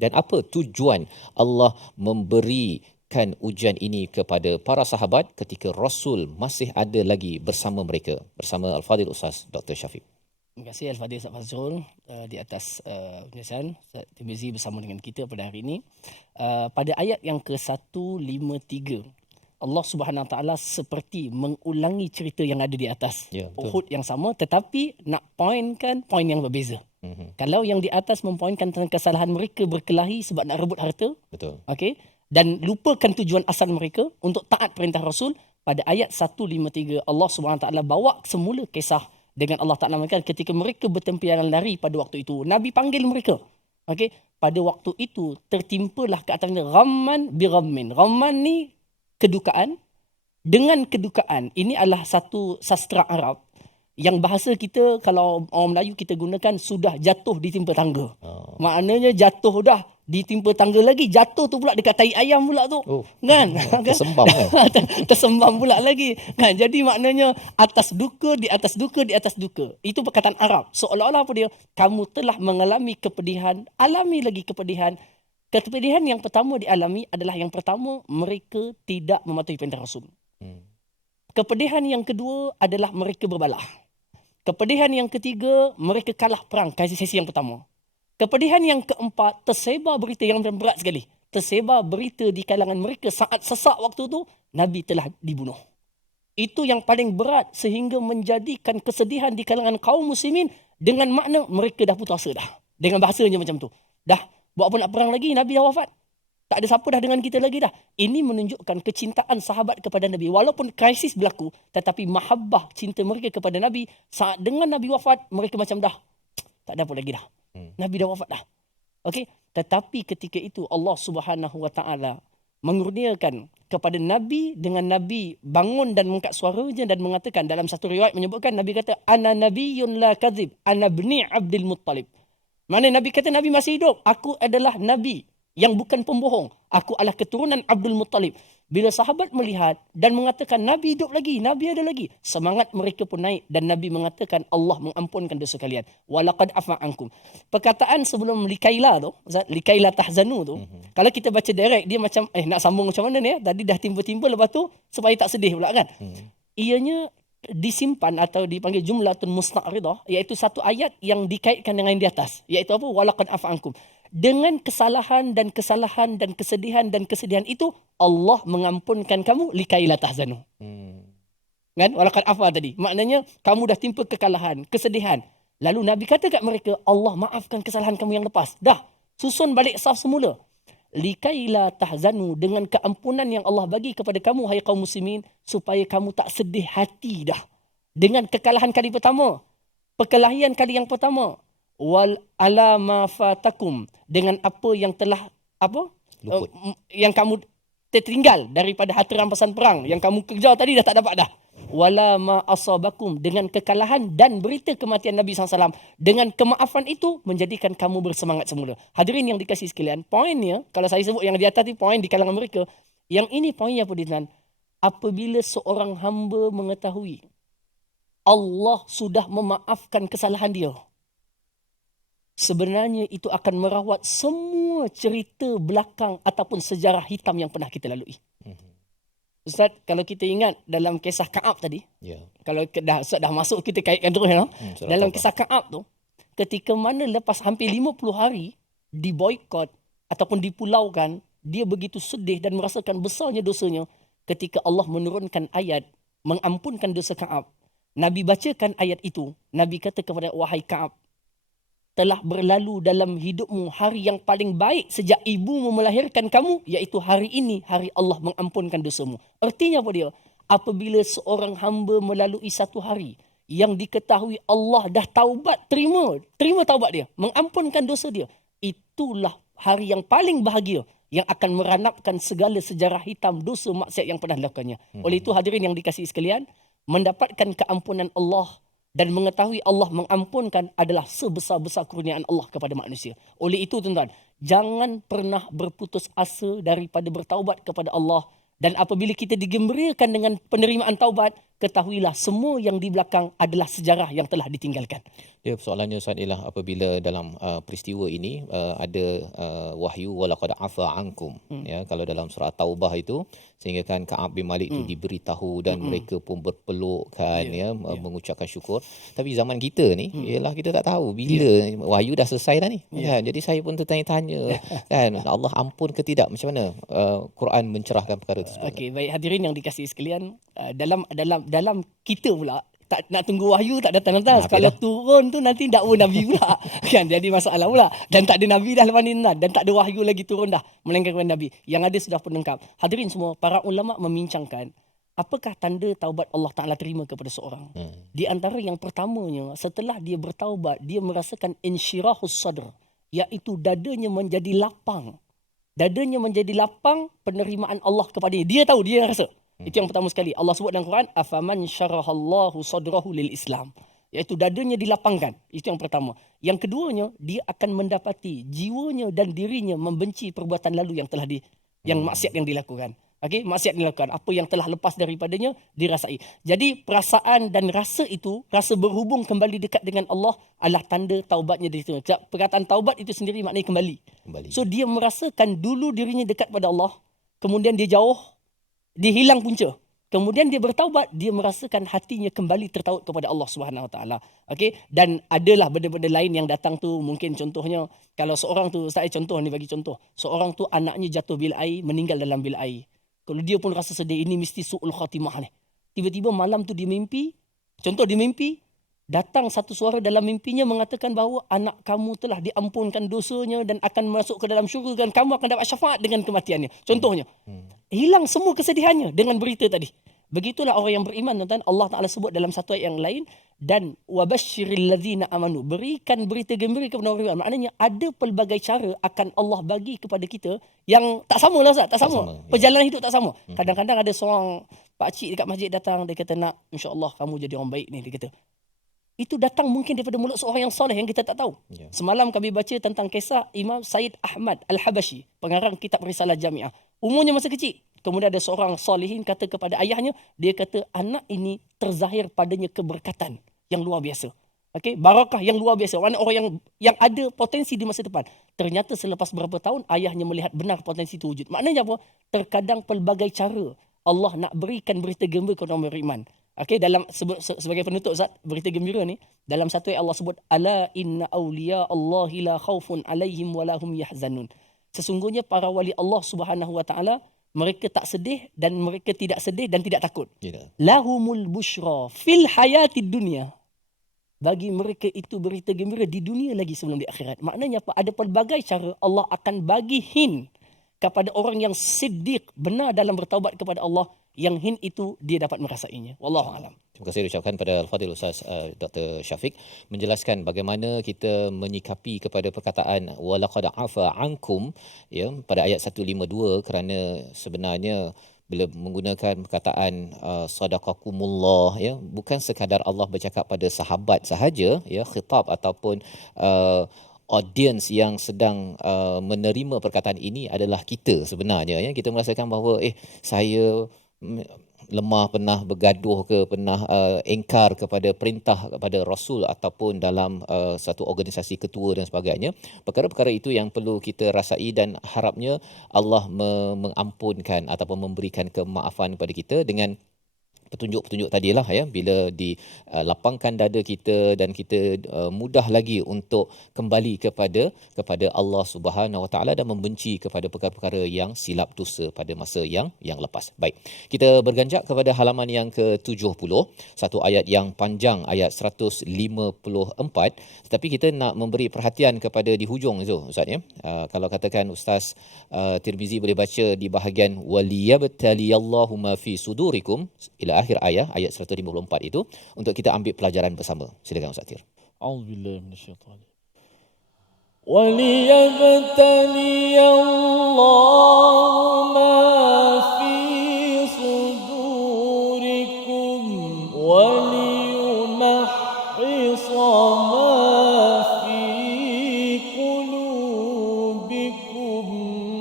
dan apa tujuan Allah memberikan ujian ini kepada para sahabat ketika Rasul masih ada lagi bersama mereka. Bersama Al-Fadhil Ustaz Dr. Syafiq. Terima kasih Al-Fadhil Ustaz Fazrul di atas penjelasan. Ustaz Tirmizi bersama dengan kita pada hari ini. Pada ayat yang ke-153, Allah Subhanahu Wa Taala seperti mengulangi cerita yang ada di atas. Uhud yang sama, tetapi nak poinkan poin yang berbeza. Kalau yang di atas mempoinkan tentang kesalahan mereka berkelahi sebab nak rebut harta, betul. Okey, dan lupakan tujuan asal mereka untuk taat perintah Rasul, pada ayat 153 Allah Subhanahu Wa Taala bawa semula kisah dengan Allah Taala mengatakan ketika mereka bertempiaran lari pada waktu itu, Nabi panggil mereka. Okey, pada waktu itu tertimpalah ke atasnya ghamman bi ghammin. Ghamman ni kedukaan dengan kedukaan. Ini adalah satu sastra Arab yang bahasa kita kalau orang Melayu kita gunakan sudah jatuh ditimpa tangga. Maknanya jatuh dah ditimpa tangga lagi, jatuh tu pula dekat tai ayam pula tu. Kan? Tersembam kan? Tersembam pula lagi. Kan? Jadi maknanya atas duka di atas duka di atas duka. Itu perkataan Arab. Seolah-olah apa dia? Kamu telah mengalami kepedihan, alami lagi kepedihan. Kepedihan yang pertama dialami adalah yang pertama mereka tidak mematuhi perintah Rasul. Kepedihan yang kedua adalah mereka berbalah. Kepedihan yang ketiga, mereka kalah perang, sesi yang pertama. Kepedihan yang keempat, tersebar berita yang berat sekali. Tersebar berita di kalangan mereka saat sesak waktu tu, Nabi telah dibunuh. Itu yang paling berat sehingga menjadikan kesedihan di kalangan kaum muslimin dengan makna mereka dah putus asa dah. Dengan bahasanya macam tu. Dah, buat apa nak perang lagi, Nabi dah wafat. Tak ada siapa dah dengan kita lagi dah. Ini menunjukkan kecintaan sahabat kepada Nabi. Walaupun krisis berlaku, tetapi mahabbah cinta mereka kepada Nabi, saat dengan Nabi wafat, mereka macam dah, tak ada apa lagi dah. Nabi dah wafat dah. Okey, tetapi ketika itu Allah Subhanahu Wa Taala mengurniakan kepada Nabi dengan Nabi bangun dan mengangkat suaranya dan mengatakan, dalam satu riwayat menyebutkan Nabi kata ana nabiyyun la kadzib ana ibni Abdul Muttalib. Mana Nabi kata Nabi masih hidup, aku adalah Nabi yang bukan pembohong. Aku adalah keturunan Abdul Muttalib. Bila sahabat melihat dan mengatakan Nabi hidup lagi, Nabi ada lagi, semangat mereka pun naik dan Nabi mengatakan Allah mengampunkan dosa kalian. Walaqad afa ankum. Perkataan sebelum likaila tu, likaila tahzanu tu, kalau kita baca direct dia macam nak sambung macam mana ni ya? Tadi dah timba-timba, lepas tu supaya tak sedih pula kan. Ianya disimpan atau dipanggil jumlatun musta'ridah, iaitu satu ayat yang dikaitkan dengan yang di atas, iaitu apa? Walaqad afa ankum. Dengan kesalahan dan kesalahan dan kesedihan dan kesedihan itu Allah mengampunkan kamu likaila tahzanu. Kan? Walaqad afa tadi. Maknanya kamu dah timpa kekalahan, kesedihan. Lalu Nabi kata kat mereka, Allah maafkan kesalahan kamu yang lepas. Dah, susun balik saf semula. Likaila tahzanu, dengan keampunan yang Allah bagi kepada kamu hai kaum muslimin, supaya kamu tak sedih hati dah dengan kekalahan kali pertama, perkelahian kali yang pertama. Wal ala ma fatakum, dengan apa yang telah yang kamu tertinggal daripada harta rampasan perang yang kamu kejar tadi dah tak dapat dah. wala ma asabakum, dengan kekalahan dan berita kematian Nabi SAW. Dengan kemaafan itu menjadikan kamu bersemangat semula. Hadirin yang dikasihi sekalian, poinnya kalau saya sebut yang di atas ni poin di kalangan mereka, yang ini poinnya apa dia? Apabila seorang hamba mengetahui Allah sudah memaafkan kesalahan dia, sebenarnya itu akan merawat semua cerita belakang ataupun sejarah hitam yang pernah kita lalui. Ustaz, kalau kita ingat dalam kisah Ka'ab tadi, kalau Ustaz dah masuk kita kaitkan terus dalam kisah Ka'ab tu, ketika mana lepas hampir 50 hari diboikot ataupun dipulaukan, dia begitu sedih dan merasakan besarnya dosanya. Ketika Allah menurunkan ayat mengampunkan dosa Ka'ab, Nabi bacakan ayat itu, Nabi kata kepada, wahai Ka'ab, telah berlalu dalam hidupmu hari yang paling baik sejak ibumu melahirkan kamu, iaitu hari ini, hari Allah mengampunkan dosamu. Artinya apa dia? Apabila seorang hamba melalui satu hari yang diketahui Allah dah taubat, terima taubat dia, mengampunkan dosa dia, itulah hari yang paling bahagia yang akan meranapkan segala sejarah hitam dosa maksiat yang pernah dilakukannya. Oleh itu hadirin yang dikasihi sekalian, mendapatkan keampunan Allah dan mengetahui Allah mengampunkan adalah sebesar-besar kurniaan Allah kepada manusia. Oleh itu tuan-tuan, jangan pernah berputus asa daripada bertaubat kepada Allah. Dan apabila kita digembirakan dengan penerimaan taubat, ketahuilah semua yang di belakang adalah sejarah yang telah ditinggalkan. Ya, soalannya Ustaz ialah apabila dalam peristiwa ini ada wahyu walaqad afa ankum, ya, kalau dalam surah Taubah itu sehingga kan Ka'ab bin Malik itu diberitahu dan mereka pun berpeluk kan, mengucapkan syukur. Tapi zaman kita ni ialah kita tak tahu bila wahyu dah selesai dah ni. Kan? Jadi saya pun tertanya-tanya kan, Allah ampun ke tidak, macam mana Quran mencerahkan perkara tersebut. Okey, baik hadirin yang dikasihi sekalian, dalam kita pula tak nak tunggu wahyu tak datang-datang. Kalau turun tu nanti dakwa Nabi pula. Kan jadi masalah pula. Dan tak ada Nabi dah lepas ni, dan tak ada wahyu lagi turun dah melainkan kepada Nabi. Yang ada sudah pun lengkap. Hadirin semua, para ulama membincangkan apakah tanda taubat Allah Ta'ala terima kepada seorang. Di antara yang pertamanya, setelah dia bertaubat, dia merasakan insyirahus sadr, iaitu dadanya menjadi lapang. Dadanya menjadi lapang penerimaan Allah kepadanya. Dia tahu, dia rasa. Itu yang pertama sekali. Allah sebut dalam Quran, afaman syarahallahu sadrahu lil Islam. Iaitu dadanya dilapangkan. Itu yang pertama. Yang keduanya, dia akan mendapati jiwanya dan dirinya membenci perbuatan lalu yang telah yang maksiat yang dilakukan. Okey, maksiat yang dilakukan. Apa yang telah lepas daripadanya dirasai. Jadi perasaan dan rasa itu, rasa berhubung kembali dekat dengan Allah adalah tanda taubatnya diterima. Perkataan taubat itu sendiri maknanya kembali. So dia merasakan dulu dirinya dekat pada Allah, kemudian dia jauh, dia hilang punca. Kemudian dia bertaubat, dia merasakan hatinya kembali tertaut kepada Allah Subhanahu Wa Taala. Okey, dan adalah benda-benda lain yang datang tu, mungkin contohnya kalau seorang tu, saya contoh ni bagi contoh, seorang tu anaknya jatuh bil air, meninggal dalam bil air. Kalau dia pun rasa sedih, ini mesti su'ul khatimah ni. Tiba-tiba malam tu dia mimpi, contoh dia mimpi, datang satu suara dalam mimpinya mengatakan bahawa anak kamu telah diampunkan dosanya dan akan masuk ke dalam syurga dan kamu akan dapat syafaat dengan kematiannya. Contohnya. Hilang semua kesedihannya dengan berita tadi. Begitulah orang yang beriman, tuan-tuan. Allah Ta'ala sebut dalam satu ayat yang lain, dan wabashiril ladzina amanu, berikan berita gembira kepada orang beriman. Maknanya ada pelbagai cara akan Allah bagi kepada kita yang tak sama lah Ustaz, tak sama. Perjalanan hidup tak sama. Kadang-kadang ada seorang pakcik dekat masjid datang, dia kata, nak insya-Allah kamu jadi orang baik ni, dia kata. Itu datang mungkin daripada mulut seorang yang soleh yang kita tak tahu. Semalam kami baca tentang kisah Imam Said Ahmad Al-Habashi, pengarang kitab Risalah Jamiah. Umurnya masih kecil. Kemudian ada seorang solehin kata kepada ayahnya, dia kata anak ini terzahir padanya keberkatan yang luar biasa. Okey, barakah yang luar biasa. Mana orang yang ada potensi di masa depan. Ternyata selepas berapa tahun ayahnya melihat benar potensi itu wujud. Maknanya apa? Terkadang pelbagai cara Allah nak berikan berita gembira kepada orang beriman. Okey, dalam sebagai penutup Ustaz, berita gembira ni dalam satu ayat Allah sebut, ala inna awliya Allahi la khaufun alaihim wa lahum yahzanun. Sesungguhnya para wali Allah Subhanahu Wa Taala, mereka tak sedih dan mereka tidak sedih dan tidak takut. Lahumul bushra fil hayatid dunya. Bagi mereka itu berita gembira di dunia lagi sebelum di akhirat. Maknanya apa? Ada pelbagai cara Allah akan bagi hin kepada orang yang siddiq, benar dalam bertaubat kepada Allah, yang hin itu dia dapat merasainya. Wallahu a'lam. Terima kasih diucapkan pada Al-Fadhil Ustaz Dr. Syafiq menjelaskan bagaimana kita menyikapi kepada perkataan walaqad afa ankum, ya, pada ayat 152, kerana sebenarnya bila menggunakan perkataan sadaqakumullah, ya, bukan sekadar Allah bercakap pada sahabat sahaja, ya, khitab ataupun audience yang sedang menerima perkataan ini adalah kita sebenarnya, ya. Kita merasakan bahawa saya lemah, pernah bergaduh ke, pernah engkar kepada perintah kepada Rasul ataupun dalam satu organisasi ketua dan sebagainya. Perkara-perkara itu yang perlu kita rasai dan harapnya Allah mengampunkan ataupun memberikan kemaafan kepada kita dengan petunjuk-petunjuk tadilah, ya, bila dilapangkan dada kita dan kita mudah lagi untuk kembali kepada Allah Subhanahu Wa Taala dan membenci kepada perkara-perkara yang silap dosa pada masa yang lepas. Baik, kita berganjak kepada halaman yang ke-70, satu ayat yang panjang, ayat 154, tetapi kita nak memberi perhatian kepada di hujung tu, Ustaz, ya. Kalau katakan Ustaz Tirmizi boleh baca di bahagian waliyabtaliyallahu ma fi sudurikum ila akhir ayat 154 itu untuk kita ambil pelajaran bersama. Silakan Ustaz Tir. A'udzubillahi minasyaitanir. Waliyabtaliyallahu ma fi sudurikum waliyumahhisa ma fi qulubikum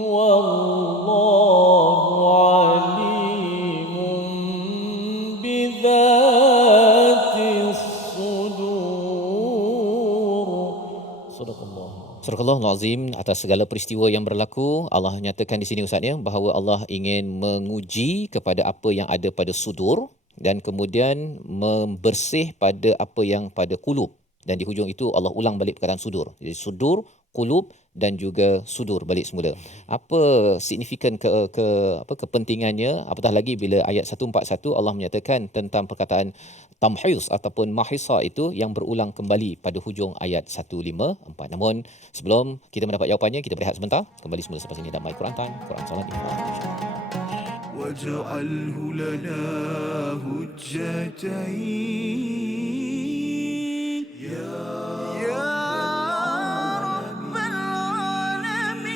wallahu alimun bidzatis sudur. Sadaqallah. Surahul Azim. Atas segala peristiwa yang berlaku, Allah nyatakan di sini, Ustaz, ya, bahawa Allah ingin menguji kepada apa yang ada pada sudur dan kemudian membersih pada apa yang pada kulub. Dan di hujung itu Allah ulang balik perkataan sudur. Jadi sudur, kulub dan juga sudur balik semula. Apa signifikan kepentingannya? Apatah lagi bila ayat 141 Allah menyatakan tentang perkataan tamhis ataupun mahisa itu yang berulang kembali pada hujung ayat 154. Namun sebelum kita mendapat jawapannya, kita berehat sebentar. Kembali semula selepas ini dalam My Quran Time, Quran Salat Info. واجعله لنا هجتين يا رب العالمين.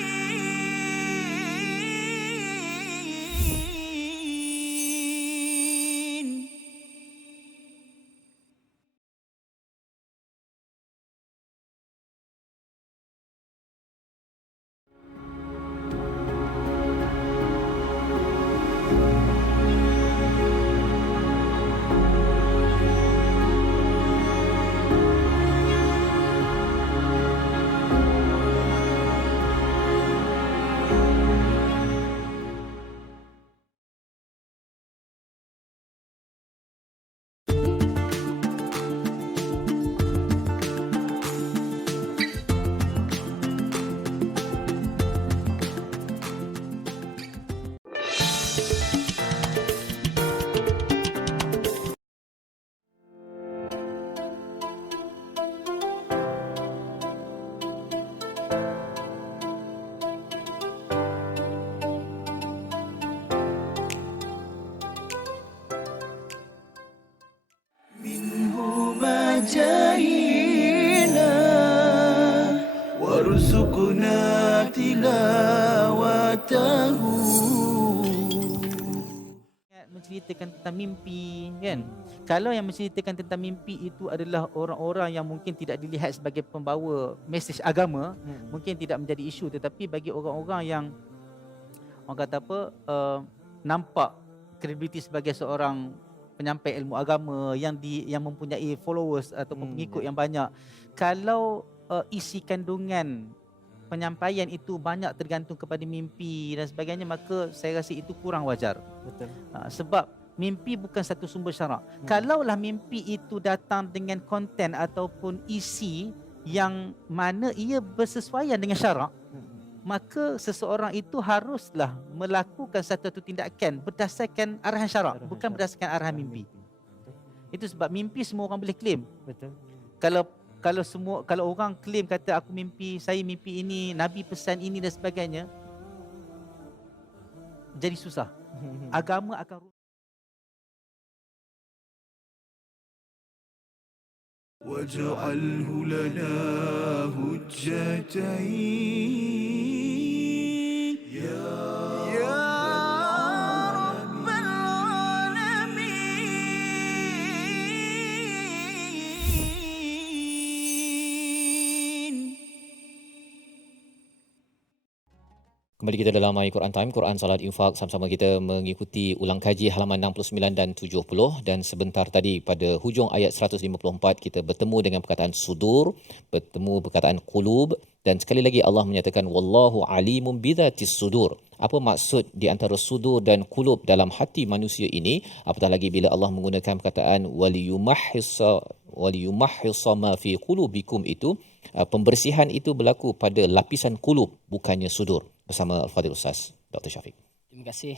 جاهينا وارزقنا تلاوته. Menceritakan tentang mimpi, kan? Kalau yang menceritakan tentang mimpi itu adalah orang-orang yang mungkin tidak dilihat sebagai pembawa mesej agama, mungkin tidak menjadi isu, tetapi bagi orang-orang yang orang kata apa, nampak kredibiliti sebagai seorang penyampai ilmu agama yang mempunyai followers ataupun pengikut yang banyak, kalau isi kandungan penyampaian itu banyak tergantung kepada mimpi dan sebagainya, maka saya rasa itu kurang wajar. Betul. Sebab mimpi bukan satu sumber syarak. Kalaulah mimpi itu datang dengan konten ataupun isi yang mana ia bersesuaian dengan syarak, maka seseorang itu haruslah melakukan satu tindakan berdasarkan arahan syarak, bukan berdasarkan arahan mimpi. Itu sebab mimpi semua orang boleh claim. Betul. Kalau orang claim kata aku mimpi, saya mimpi ini, Nabi pesan ini dan sebagainya, jadi susah. Agama akan واجعله لنا هجتين يا رب Kembali kita dalam My Quran Time, Quran Salat Infak, sama-sama kita mengikuti ulang kaji halaman 69 dan 70, dan sebentar tadi pada hujung ayat 154 kita bertemu dengan perkataan sudur, bertemu perkataan qulub, dan sekali lagi Allah menyatakan wallahu alimun bidzatis sudur. Apa maksud di antara sudur dan qulub dalam hati manusia ini? Apatah lagi bila Allah menggunakan perkataan waliyumahhisa ma fi qulubikum itu, pembersihan itu berlaku pada lapisan qulub bukannya sudur. Bersama Al-Fadhil Ustaz Dr. Syafiq. Terima kasih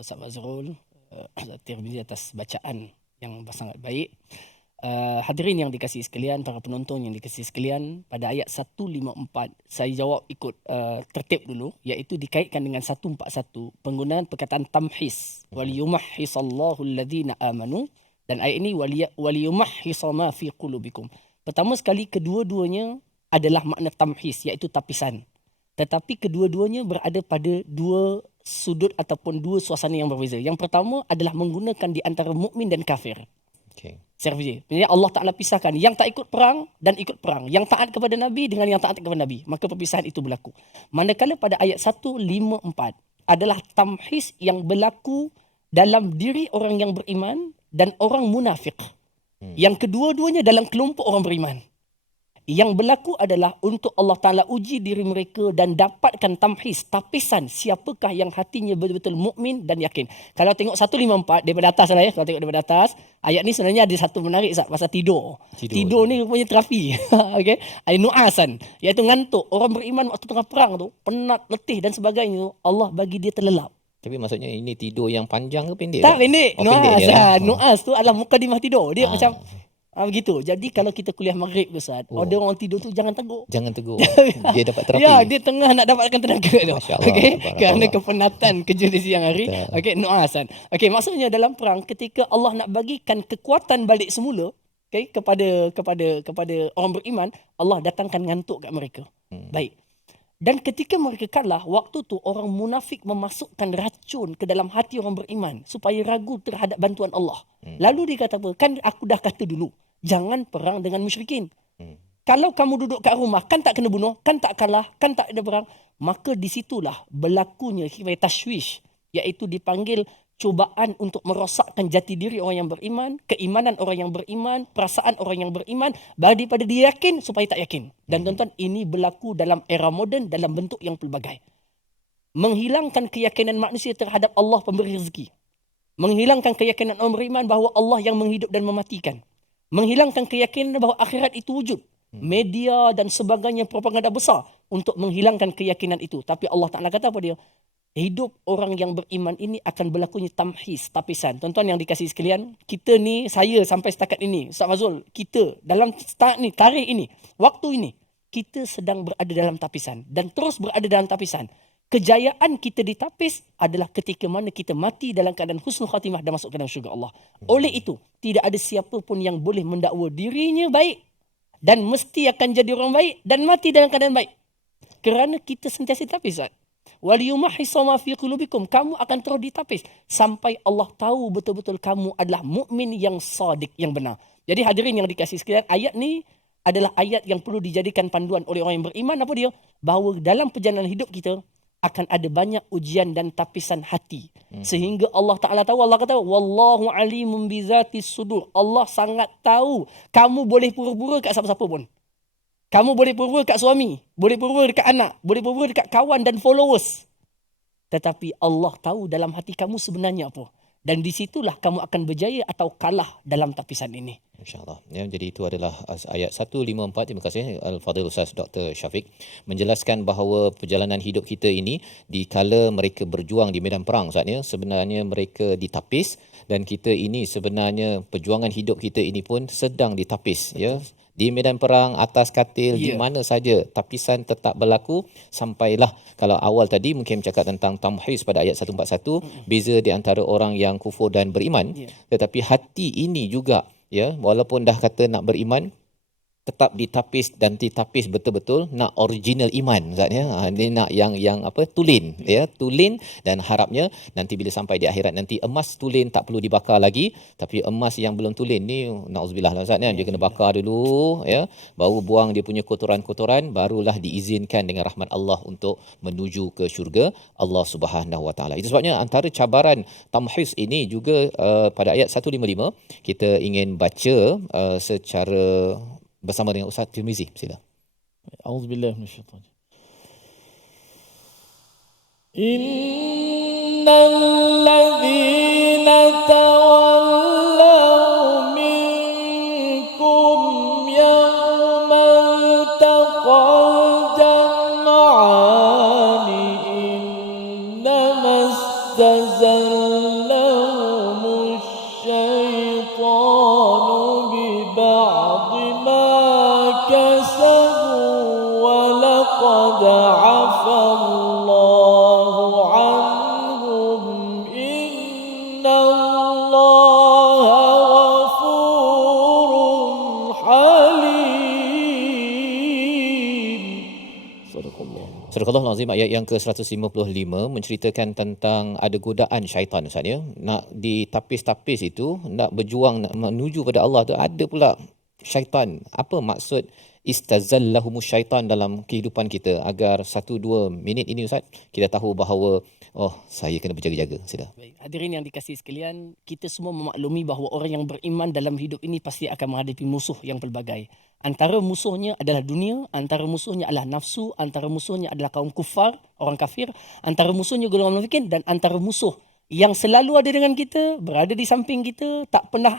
Ustaz Mazrul, Tirmizi atas bacaan yang sangat baik. Hadirin yang dikasihi sekalian, para penonton yang dikasihi sekalian, pada ayat 154 saya jawab ikut tertib dulu, iaitu dikaitkan dengan 141, penggunaan perkataan tamhis, waliyumahhisallahu alladhina amanu, dan ayat ini waliyumahhisa ma fi qulubikum. Pertama sekali, kedua-duanya adalah makna tamhis, iaitu tapisan. Tetapi kedua-duanya berada pada dua sudut ataupun dua suasana yang berbeza. Yang pertama adalah menggunakan di antara mukmin dan kafir. Okay. Servis. Maksudnya Allah Ta'ala pisahkan yang tak ikut perang dan ikut perang. Yang taat kepada Nabi dengan yang taat kepada Nabi. Maka perpisahan itu berlaku. Manakala pada ayat 154 adalah tamhis yang berlaku dalam diri orang yang beriman dan orang munafik. Yang kedua-duanya dalam kelompok orang beriman. Yang berlaku adalah untuk Allah Ta'ala uji diri mereka dan dapatkan tamhis, tapisan siapakah yang hatinya betul-betul mukmin dan yakin. Kalau tengok 154 daripada atas lah ya, kalau tengok daripada atas, ayat ni sebenarnya ada satu menarik pasal tidur. Tidur ni rupanya terapi. Okey, nu'asan, iaitu ngantuk. Orang beriman waktu tengah perang tu, penat, letih dan sebagainya, Allah bagi dia terlelap. Tapi maksudnya ini tidur yang panjang ke pendek? Tak, pendek. Pendek je. Nu'as tu adalah mukadimah tidur. Dia macam begitu. Jadi kalau kita kuliah maghrib Ustaz, ada orang tidur tu jangan tegur. Jangan tegur. Dia dapat terapi. Ya, dia tengah nak dapatkan tenaga tu. Okey, kerana kepenatan kerja di siang hari. Okey, nu'asan. Okey, maksudnya dalam perang ketika Allah nak bagikan kekuatan balik semula, okey, kepada orang beriman, Allah datangkan ngantuk kat mereka. Baik. Dan ketika mereka kalah, waktu tu orang munafik memasukkan racun ke dalam hati orang beriman supaya ragu terhadap bantuan Allah. Lalu dia kata apa? Kan aku dah kata dulu, jangan perang dengan musyrikin. Kalau kamu duduk kat rumah, kan tak kena bunuh, kan tak kalah, kan tak ada perang. Maka disitulah berlakunya tashwish, iaitu dipanggil cubaan untuk merosakkan jati diri orang yang beriman, keimanan orang yang beriman, perasaan orang yang beriman, daripada dia yakin supaya tak yakin. Dan tuan-tuan, ini berlaku dalam era moden dalam bentuk yang pelbagai. Menghilangkan keyakinan manusia terhadap Allah pemberi rezeki. Menghilangkan keyakinan orang beriman bahawa Allah yang menghidup dan mematikan. Menghilangkan keyakinan bahawa akhirat itu wujud. Media dan sebagainya propaganda besar untuk menghilangkan keyakinan itu. Tapi Allah Ta'ala kata apa dia? Hidup orang yang beriman ini akan berlakunya tamhis, tapisan. Tuan-tuan yang dikasihi sekalian, kita ni, saya sampai setakat ini, Ustaz Mazul, kita dalam start ni, tarikh ini, waktu ini, kita sedang berada dalam tapisan dan terus berada dalam tapisan. Kejayaan kita ditapis adalah ketika mana kita mati dalam keadaan husnul khatimah dan masuk ke dalam syurga Allah. Oleh itu, tidak ada siapa pun yang boleh mendakwa dirinya baik dan mesti akan jadi orang baik dan mati dalam keadaan baik. Kerana kita sentiasa tapis. Waliyumahhisa ma fi qulubikum, kamu akan terus ditapis sampai Allah tahu betul-betul kamu adalah mukmin yang sadiq, yang benar. Jadi hadirin yang dikasihi sekalian, ayat ni adalah ayat yang perlu dijadikan panduan oleh orang yang beriman. Apa dia? Bahawa dalam perjalanan hidup kita akan ada banyak ujian dan tapisan hati. Sehingga Allah Ta'ala tahu, Allah kata wallahu alimun bizatis sudur. Allah sangat tahu. Kamu boleh pura-pura kat siapa-siapa pun. Kamu boleh pura-pura dekat suami, boleh pura-pura dekat anak, boleh pura-pura dekat kawan dan followers. Tetapi Allah tahu dalam hati kamu sebenarnya apa. Dan di situlah kamu akan berjaya atau kalah dalam tapisan ini. InsyaAllah. Ya, jadi itu adalah ayat 154. Terima kasih Al-Fadhil Ustaz Dr. Syafiq. Menjelaskan bahawa perjalanan hidup kita ini, dikala mereka berjuang di medan perang saatnya, sebenarnya mereka ditapis. Dan kita ini sebenarnya, perjuangan hidup kita ini pun sedang ditapis. Ya. Di medan perang, atas katil, di mana saja tapisan tetap berlaku sampailah, kalau awal tadi mungkin cakap tentang tamhis pada ayat 141, beza di antara orang yang kufur dan beriman, tetapi hati ini juga, ya, walaupun dah kata nak beriman, tetap ditapis dan ditapis betul-betul, nak original iman Ustaz ya. Dia nak yang apa, tulen ya, tulen, dan harapnya nanti bila sampai di akhirat nanti emas tulen tak perlu dibakar lagi, tapi emas yang belum tulen ni nauzubillah lah Ustaz ya, dia kena bakar dulu ya, baru buang dia punya kotoran-kotoran, barulah diizinkan dengan rahmat Allah untuk menuju ke syurga Allah Subhanahu Wa Taala. Itu sebabnya antara cabaran tamhis ini juga pada ayat 155 kita ingin baca secara bersama dengan Ustaz Tirmizi. Sila. A'udzubillah minasyaitanir. Innal ladzina tawallaw minkum yawmal taqal jam'ani innamas tazallahum asyaitanu biba'di ma kasabu wa laqad 'afa Allahu 'anhum innallaha ghafurun halim. Sadaqallah. Surah Al-Azim ayat yang ke-155 menceritakan tentang ada godaan syaitan Ustaz ya. Nak ditapis-tapis itu, nak berjuang nak menuju pada Allah tu, ada pula syaitan. Apa maksud istazallahumus syaitan dalam kehidupan kita? Agar 1-2 minit ini Ustaz, kita tahu bahawa saya kena berjaga-jaga. Sila. Baik, hadirin yang dikasihi sekalian, kita semua memaklumi bahawa orang yang beriman dalam hidup ini pasti akan menghadapi musuh yang pelbagai. Antara musuhnya adalah dunia, antara musuhnya adalah nafsu, antara musuhnya adalah kaum kufar, orang kafir, antara musuhnya golongan munafikin, dan antara musuh yang selalu ada dengan kita, berada di samping kita, tak pernah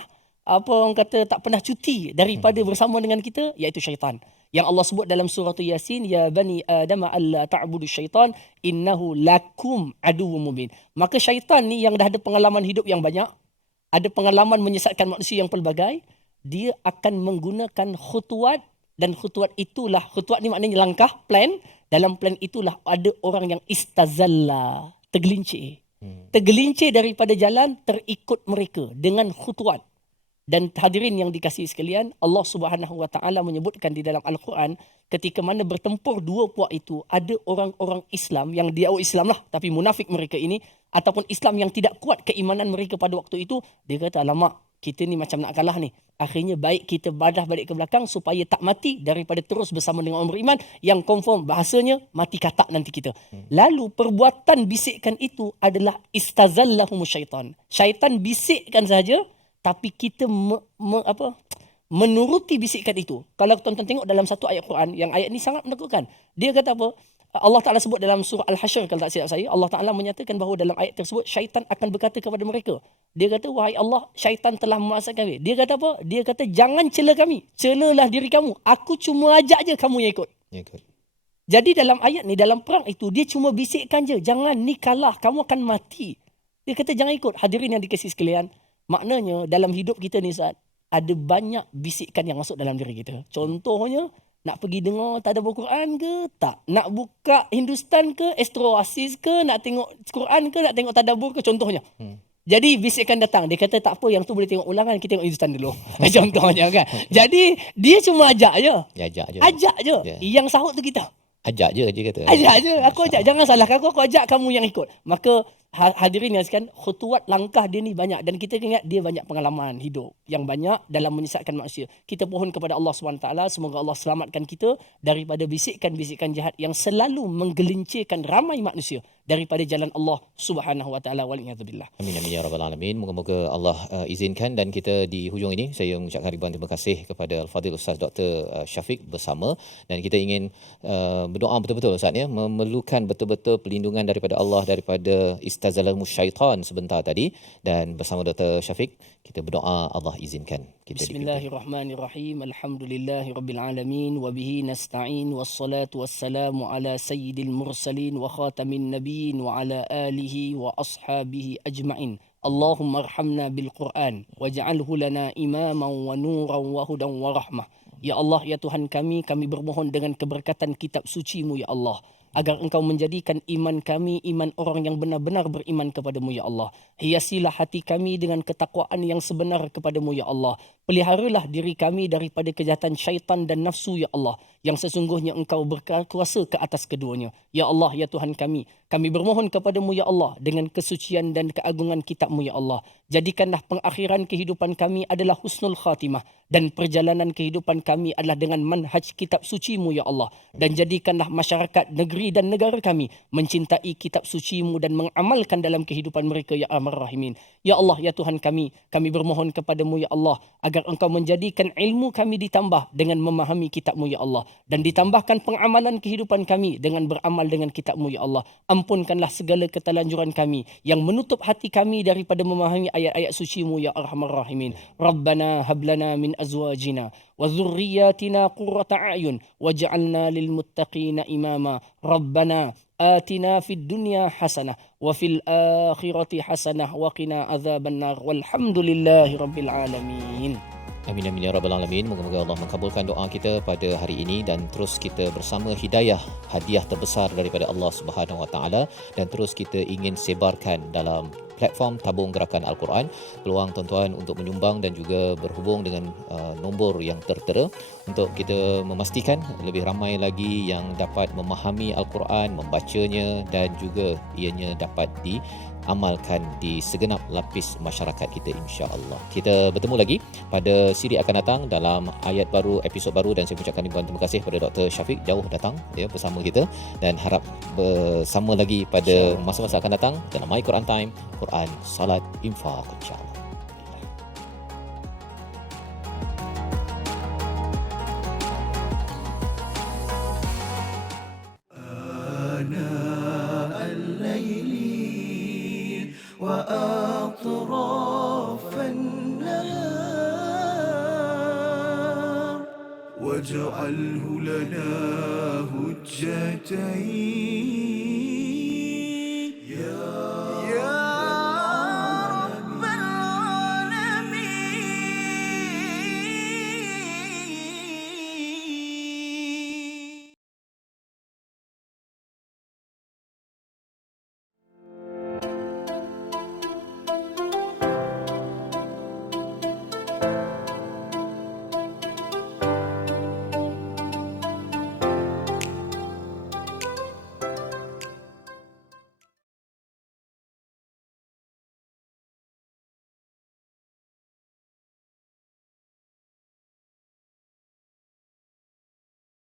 tak pernah cuti daripada bersama dengan kita, iaitu syaitan. Yang Allah sebut dalam surah Yasin, ya bani Adam alla ta'budu syaitan innahu lakum aduwwum mubin. Maka syaitan ni yang dah ada pengalaman hidup yang banyak, ada pengalaman menyesatkan manusia yang pelbagai, dia akan menggunakan khutuat, dan khutuat itulah, khutuat ni maknanya langkah, plan. Dalam plan itulah ada orang yang istazalla, tergelincir. Tergelincir daripada jalan, terikut mereka dengan khutuat. Dan hadirin yang dikasihi sekalian, Allah Subhanahu Wa Taala menyebutkan di dalam Al-Quran, ketika mana bertempur dua puak itu, ada orang-orang Islam yang dia Islam lah, tapi munafik mereka ini, ataupun Islam yang tidak kuat keimanan mereka pada waktu itu, dia kata, alamak, kita ni macam nak kalah ni. Akhirnya baik kita badah balik ke belakang supaya tak mati daripada terus bersama dengan orang beriman yang confirm bahasanya mati katak nanti kita. Lalu perbuatan bisikkan itu adalah istazallahumus syaitan. Syaitan bisikkan saja, tapi kita menuruti bisikan itu. Kalau tuan-tuan tengok dalam satu ayat Quran, yang ayat ni sangat menakutkan. Dia kata apa? Allah Ta'ala sebut dalam surah Al-Hashr, kalau tak silap saya, Allah Ta'ala menyatakan bahawa dalam ayat tersebut, syaitan akan berkata kepada mereka. Dia kata, wahai Allah, syaitan telah memaksakan kami. Dia kata apa? Dia kata, jangan cela kami. Celalah diri kamu. Aku cuma ajak je kamu yang ikut. Jadi dalam ayat ni, dalam perang itu, dia cuma bisikkan je. Jangan, ni kalah. Kamu akan mati. Dia kata, jangan ikut. Hadirin yang dikasihi sekalian, maknanya dalam hidup kita ni Ustaz, ada banyak bisikan yang masuk dalam diri kita. Contohnya, nak pergi dengar tadabbur Quran ke? Tak. Nak buka Hindustan ke? Astro Asis ke? Nak tengok Quran ke? Nak tengok tadabbur ke? Contohnya. Jadi bisikan datang. Dia kata tak apa, yang tu boleh tengok ulangan, kita tengok Hindustan dulu. Contohnya kan. Jadi dia cuma ajak je. Ajak je. Yang sahut tu kita. Ajak je dia kata. Ajak je. Aku ajak. Jangan salahkan aku ajak kamu yang ikut. Maka hadirin yang sekalian, khutuat langkah dia ni banyak, dan kita ingat dia banyak pengalaman hidup yang banyak dalam menyesatkan manusia. Kita pohon kepada Allah SWT, semoga Allah selamatkan kita daripada bisikan-bisikan jahat yang selalu menggelincirkan ramai manusia daripada jalan Allah Subhanahu Wa Taala. Waliyadzubillah. Amin amin ya rabbal alamin. Moga-moga Allah izinkan, dan kita di hujung ini saya mengucapkan ribuan terima kasih kepada Al-Fadhil Ustaz Dr. Syafiq bersama, dan kita ingin berdoa betul-betul Ustaz ya, memerlukan betul-betul perlindungan daripada Allah daripada istazallahumus syaitan sebentar tadi, dan bersama Dr. Syafiq kita berdoa Allah izinkan kita. Bismillahirrahmanirrahim. Alhamdulillahirabbil alamin wa bihi nasta'in wassalatu wassalamu ala sayyidil mursalin wa khatamin nabiyyin wa ala alihi wa ashabihi ajma'in. Allahumma arhamna bil Quran waj'alhu lana imaman wa nuran wa hudan wa rahmah. Ya Allah, ya Tuhan kami bermohon dengan keberkatan kitab suci-Mu ya Allah. agar Engkau menjadikan iman kami iman orang yang benar-benar beriman kepadamu ya Allah. Hiasilah hati kami dengan ketakwaan yang sebenar kepadamu ya Allah. Peliharalah diri kami daripada kejahatan syaitan dan nafsu ya Allah, yang sesungguhnya Engkau berkuasa ke atas keduanya. Ya Allah, ya Tuhan kami bermohon kepadamu ya Allah dengan kesucian dan keagungan kitab-Mu ya Allah. Jadikanlah pengakhiran kehidupan kami adalah husnul khatimah, dan perjalanan kehidupan kami adalah dengan manhaj kitab suci-Mu ya Allah. Dan jadikanlah masyarakat negeri dan negara kami mencintai kitab suci-Mu dan mengamalkan dalam kehidupan mereka ya Arhamar Rahimin. Ya Allah, ya Tuhan kami bermohon kepadamu ya Allah agar Engkau menjadikan ilmu kami ditambah dengan memahami kitab-Mu ya Allah, dan ditambahkan pengamalan kehidupan kami dengan beramal dengan kitab-Mu ya Allah. Ampunkanlah segala ketelanjuran kami yang menutup hati kami daripada memahami ayat-ayat suci-Mu ya Arhamar Rahimin. Rabbana hablana min azwajina wa dhurriyyatina qurrata a'yun waj'alna lil muttaqina imama. Rabbana آتنا في الدنيا حسنة وفي الآخرة حسنة وقنا عذاب النار والحمد لله رب العالمين. Amin amin ya rabbal alamin. Moga-moga Allah mengabulkan doa kita pada hari ini dan terus kita bersama hidayah, hadiah terbesar daripada Allah Subhanahu Wa Taala, dan terus kita ingin sebarkan dalam platform tabung gerakan Al-Quran. Peluang tuan-tuan untuk menyumbang dan juga berhubung dengan nombor yang tertera untuk kita memastikan lebih ramai lagi yang dapat memahami Al-Quran, membacanya dan juga ianya dapat diamalkan di segenap lapis masyarakat kita, insya-Allah. Kita bertemu lagi pada siri akan datang dalam ayat baru, episod baru, dan saya ucapkan ribuan terima kasih kepada Dr. Syafiq jauh datang bersama kita, dan harap bersama lagi pada masa-masa akan datang dalam My Quran Time, Quran, Salat, Infak, insya-Allah. وأطراف النهار واجعله لنا هجتين